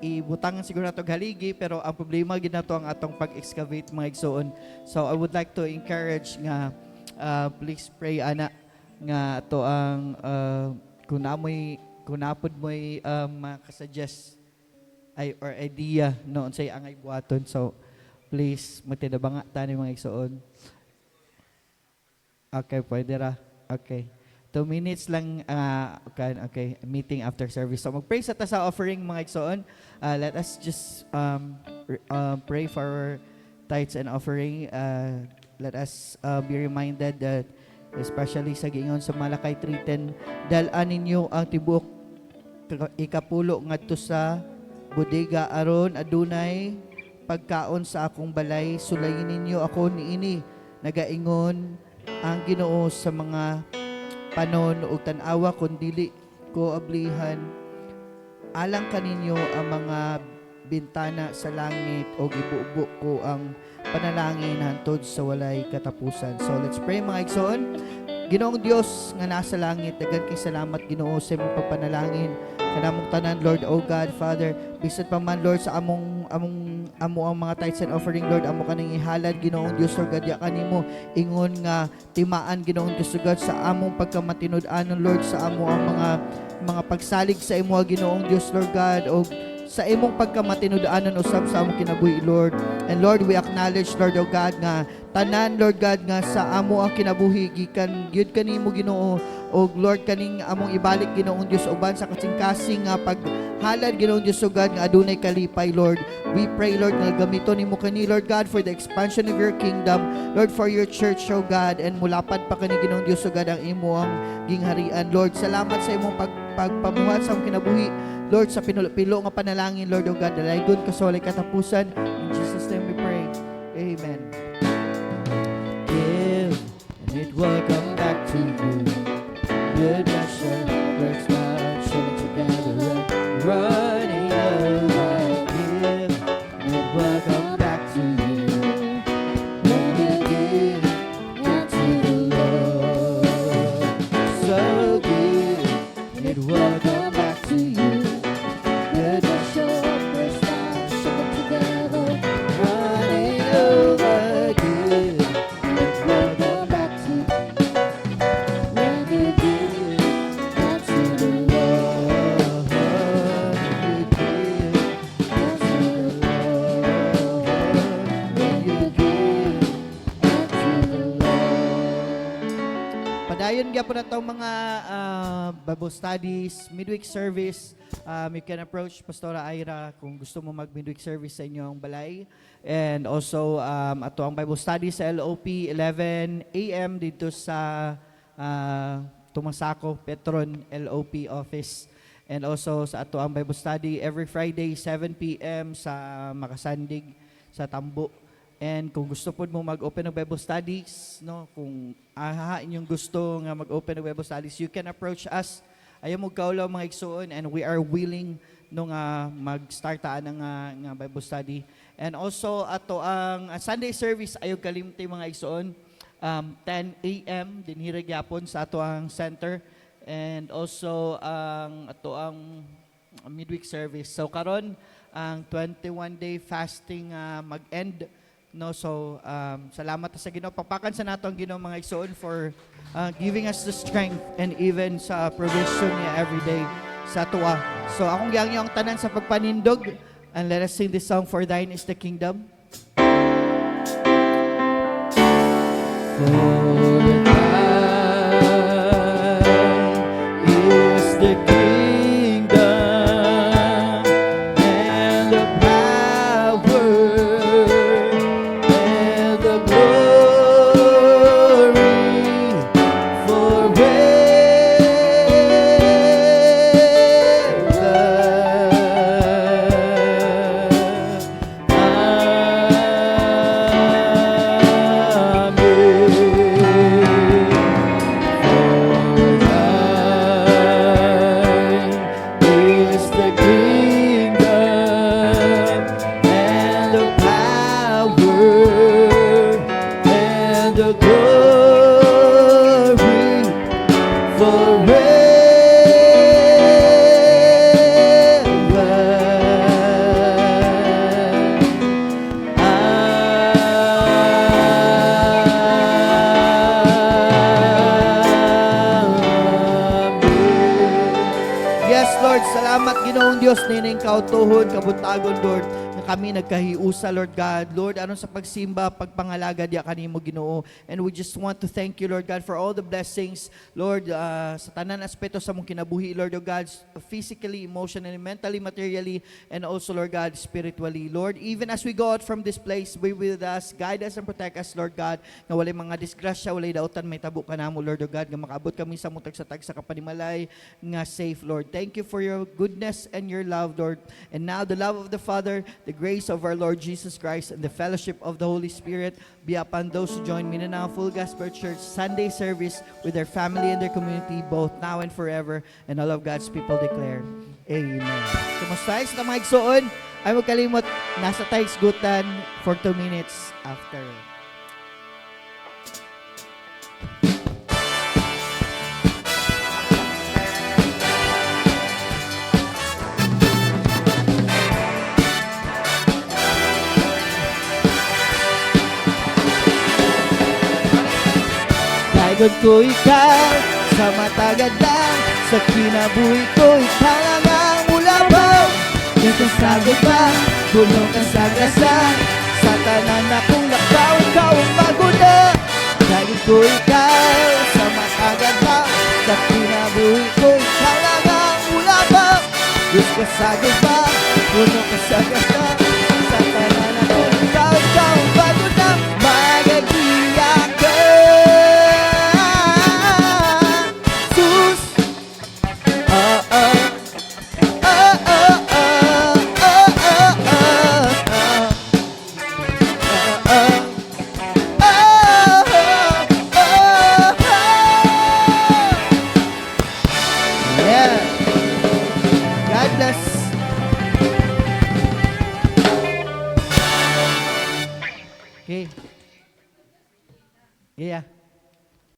ibutang siguro nato haligi, pero ang problema gid nato ang atong pag-excavate mga igsoon. So I would like to encourage nga please pray ana nga to ang kung napod mo'y makasuggest ay or idea no unsay angay buhaton. So please magtinabanga tani mga igsoon. Okay, pwede ra. Okay. 2 minutes lang, okay, meeting after service. So mag-pray sa ta sa offering mga igsoon. Let us just pray for our tithes and offering. Let us be reminded that especially sa giingon sa Malakay 3:10, dalan ninyo ang tibuok ikapulo ngadto sa bodega aron adunay pagkaon sa akong balay. Sulayin ninyo ako niini, nagaingon ang Ginoo sa mga panon ug tan-awa kun dili ko ablihan. Alang kaninyo ang mga bintana sa langit o gibubo ko ang panalangin hantod sa walay katapusan. So let's pray mga igsoon. Ginoong Dios nga nasa langit, daghan kay salamat Ginoo sa imong pagpanalangin kanamong tanan, Lord, oh God, Father, bisan pa man, Lord, sa amo ang mga tithes and offering, Lord, amo kaning ihalad, Ginoong Dios, Lord God, ya kanimo ingon nga timaan, Ginoong Dios, God, sa among pagkamatinud-anon, Lord, sa amo ang mga pagsalig sa imo, Ginoong Dios, Lord God, o sa imong pagkamatinud-anon usab sa among kinabuhi, Lord. And Lord, we acknowledge, Lord, oh God, nga tanan, Lord God, nga sa amo ang kinabuhi gikan gyud kanimo, Ginoo, o Lord, kaning among ibalik, Ginoong Dios, uban sa kasing-kasing nga paghalad, Ginoong Dios, o God, nga adunay kalipay, Lord. We pray, Lord, nga gamiton nimo kani, Lord God, for the expansion of your kingdom, Lord, for your church, O God, and mulapad pa kani, Ginoong Dios, o God, ang imo ang gingharian, Lord. Salamat sa imong pagpamuhat sa among kinabuhi, Lord, sa pinulo nga panalangin, Lord, O God, dalaygon kasolay katapusan. In Jesus' name we pray. Amen. Give, and it will come back to you. Good measure, works not sharing together and running over. Give, and it will come back to you. Let dayon gyapon na itong mga Bible studies, midweek service. You can approach Pastora Ira kung gusto mo mag-midweek service sa inyong balay. And also, ato ang Bible study sa LOP, 11 a.m. dito sa Tumasako, Petron, LOP office. And also sa ato ang Bible study every Friday, 7 p.m. sa Makasandig, sa Tambo. And kung gusto po mo mag-open ng Bible studies, no, kung inyong gusto nga mag-open ng Bible studies, you can approach us. Ayaw mo kaulaw mga igsoon, and we are willing no nga mag-startaan ng Bible study. And also ato ang Sunday service ayaw kalimti mga igsoon, 10 a.m. dinhira gyapon sa ato ang center, and also ang ato ang midweek service. So karon ang 21-day fasting mag-end. No, so salamat sa Ginoo. Papakan sa nato ang Ginoo mga igsoon for giving us the strength and even sa provision niya every day sa tuwa. So akong giyang yung tanan sa pagpanindog, and let us sing this song, For Thine is the Kingdom. For thine is the kingdom and the power and the glory is the kingdom and the power and the glory Yes, Lord, salamat Ginoong Dios nining kautuhon, kabutagon, Lord, na kami nagkahiusa, Lord God. Lord, anon sa pagsimba, pagpangalaga diya kanimo, Ginoo. And we just want to thank you, Lord God, for all the blessings, Lord, sa tanan aspeto sa mong kinabuhi, Lord, oh God, physically, emotionally, mentally, materially, and also, Lord God, spiritually. Lord, even as we go out from this place, be with us, guide us and protect us, Lord God, na walay mga disgrasya, walay dautan, may tabo ka namo, Lord, oh God, nga makaabot kami sa mutag sa tag sa kapanimalay, nga safe, Lord. Thank you for your goodness and your love, Lord. And now the love of the Father, the grace of our Lord Jesus Christ, and the fellowship of the Holy Spirit be upon those who join Mindanao Full Gospel Church Sunday service with their family and their community, both now and forever. And all of God's people declare, Amen. Kumusta sa mga igsoon? Ay huwag kalimot, nasa tayo isgutan for 2 minutes after. Dagon ko ikaw sa matagad lang, sa kinabuhi ko ikaw lang ang mulabaw. Dito sa guba, bulong ka sa gasan, sa tanan akong lakaw, ikaw ang maguna. Dagon ko ikaw sa matagad lang, sa kinabuhi ko ikaw lang ang mulabaw. Dito sa guba, bulong ka sa gasan, sa tanan akong ikaw ang maguna. Magagiyak ka, Okay. Yeah.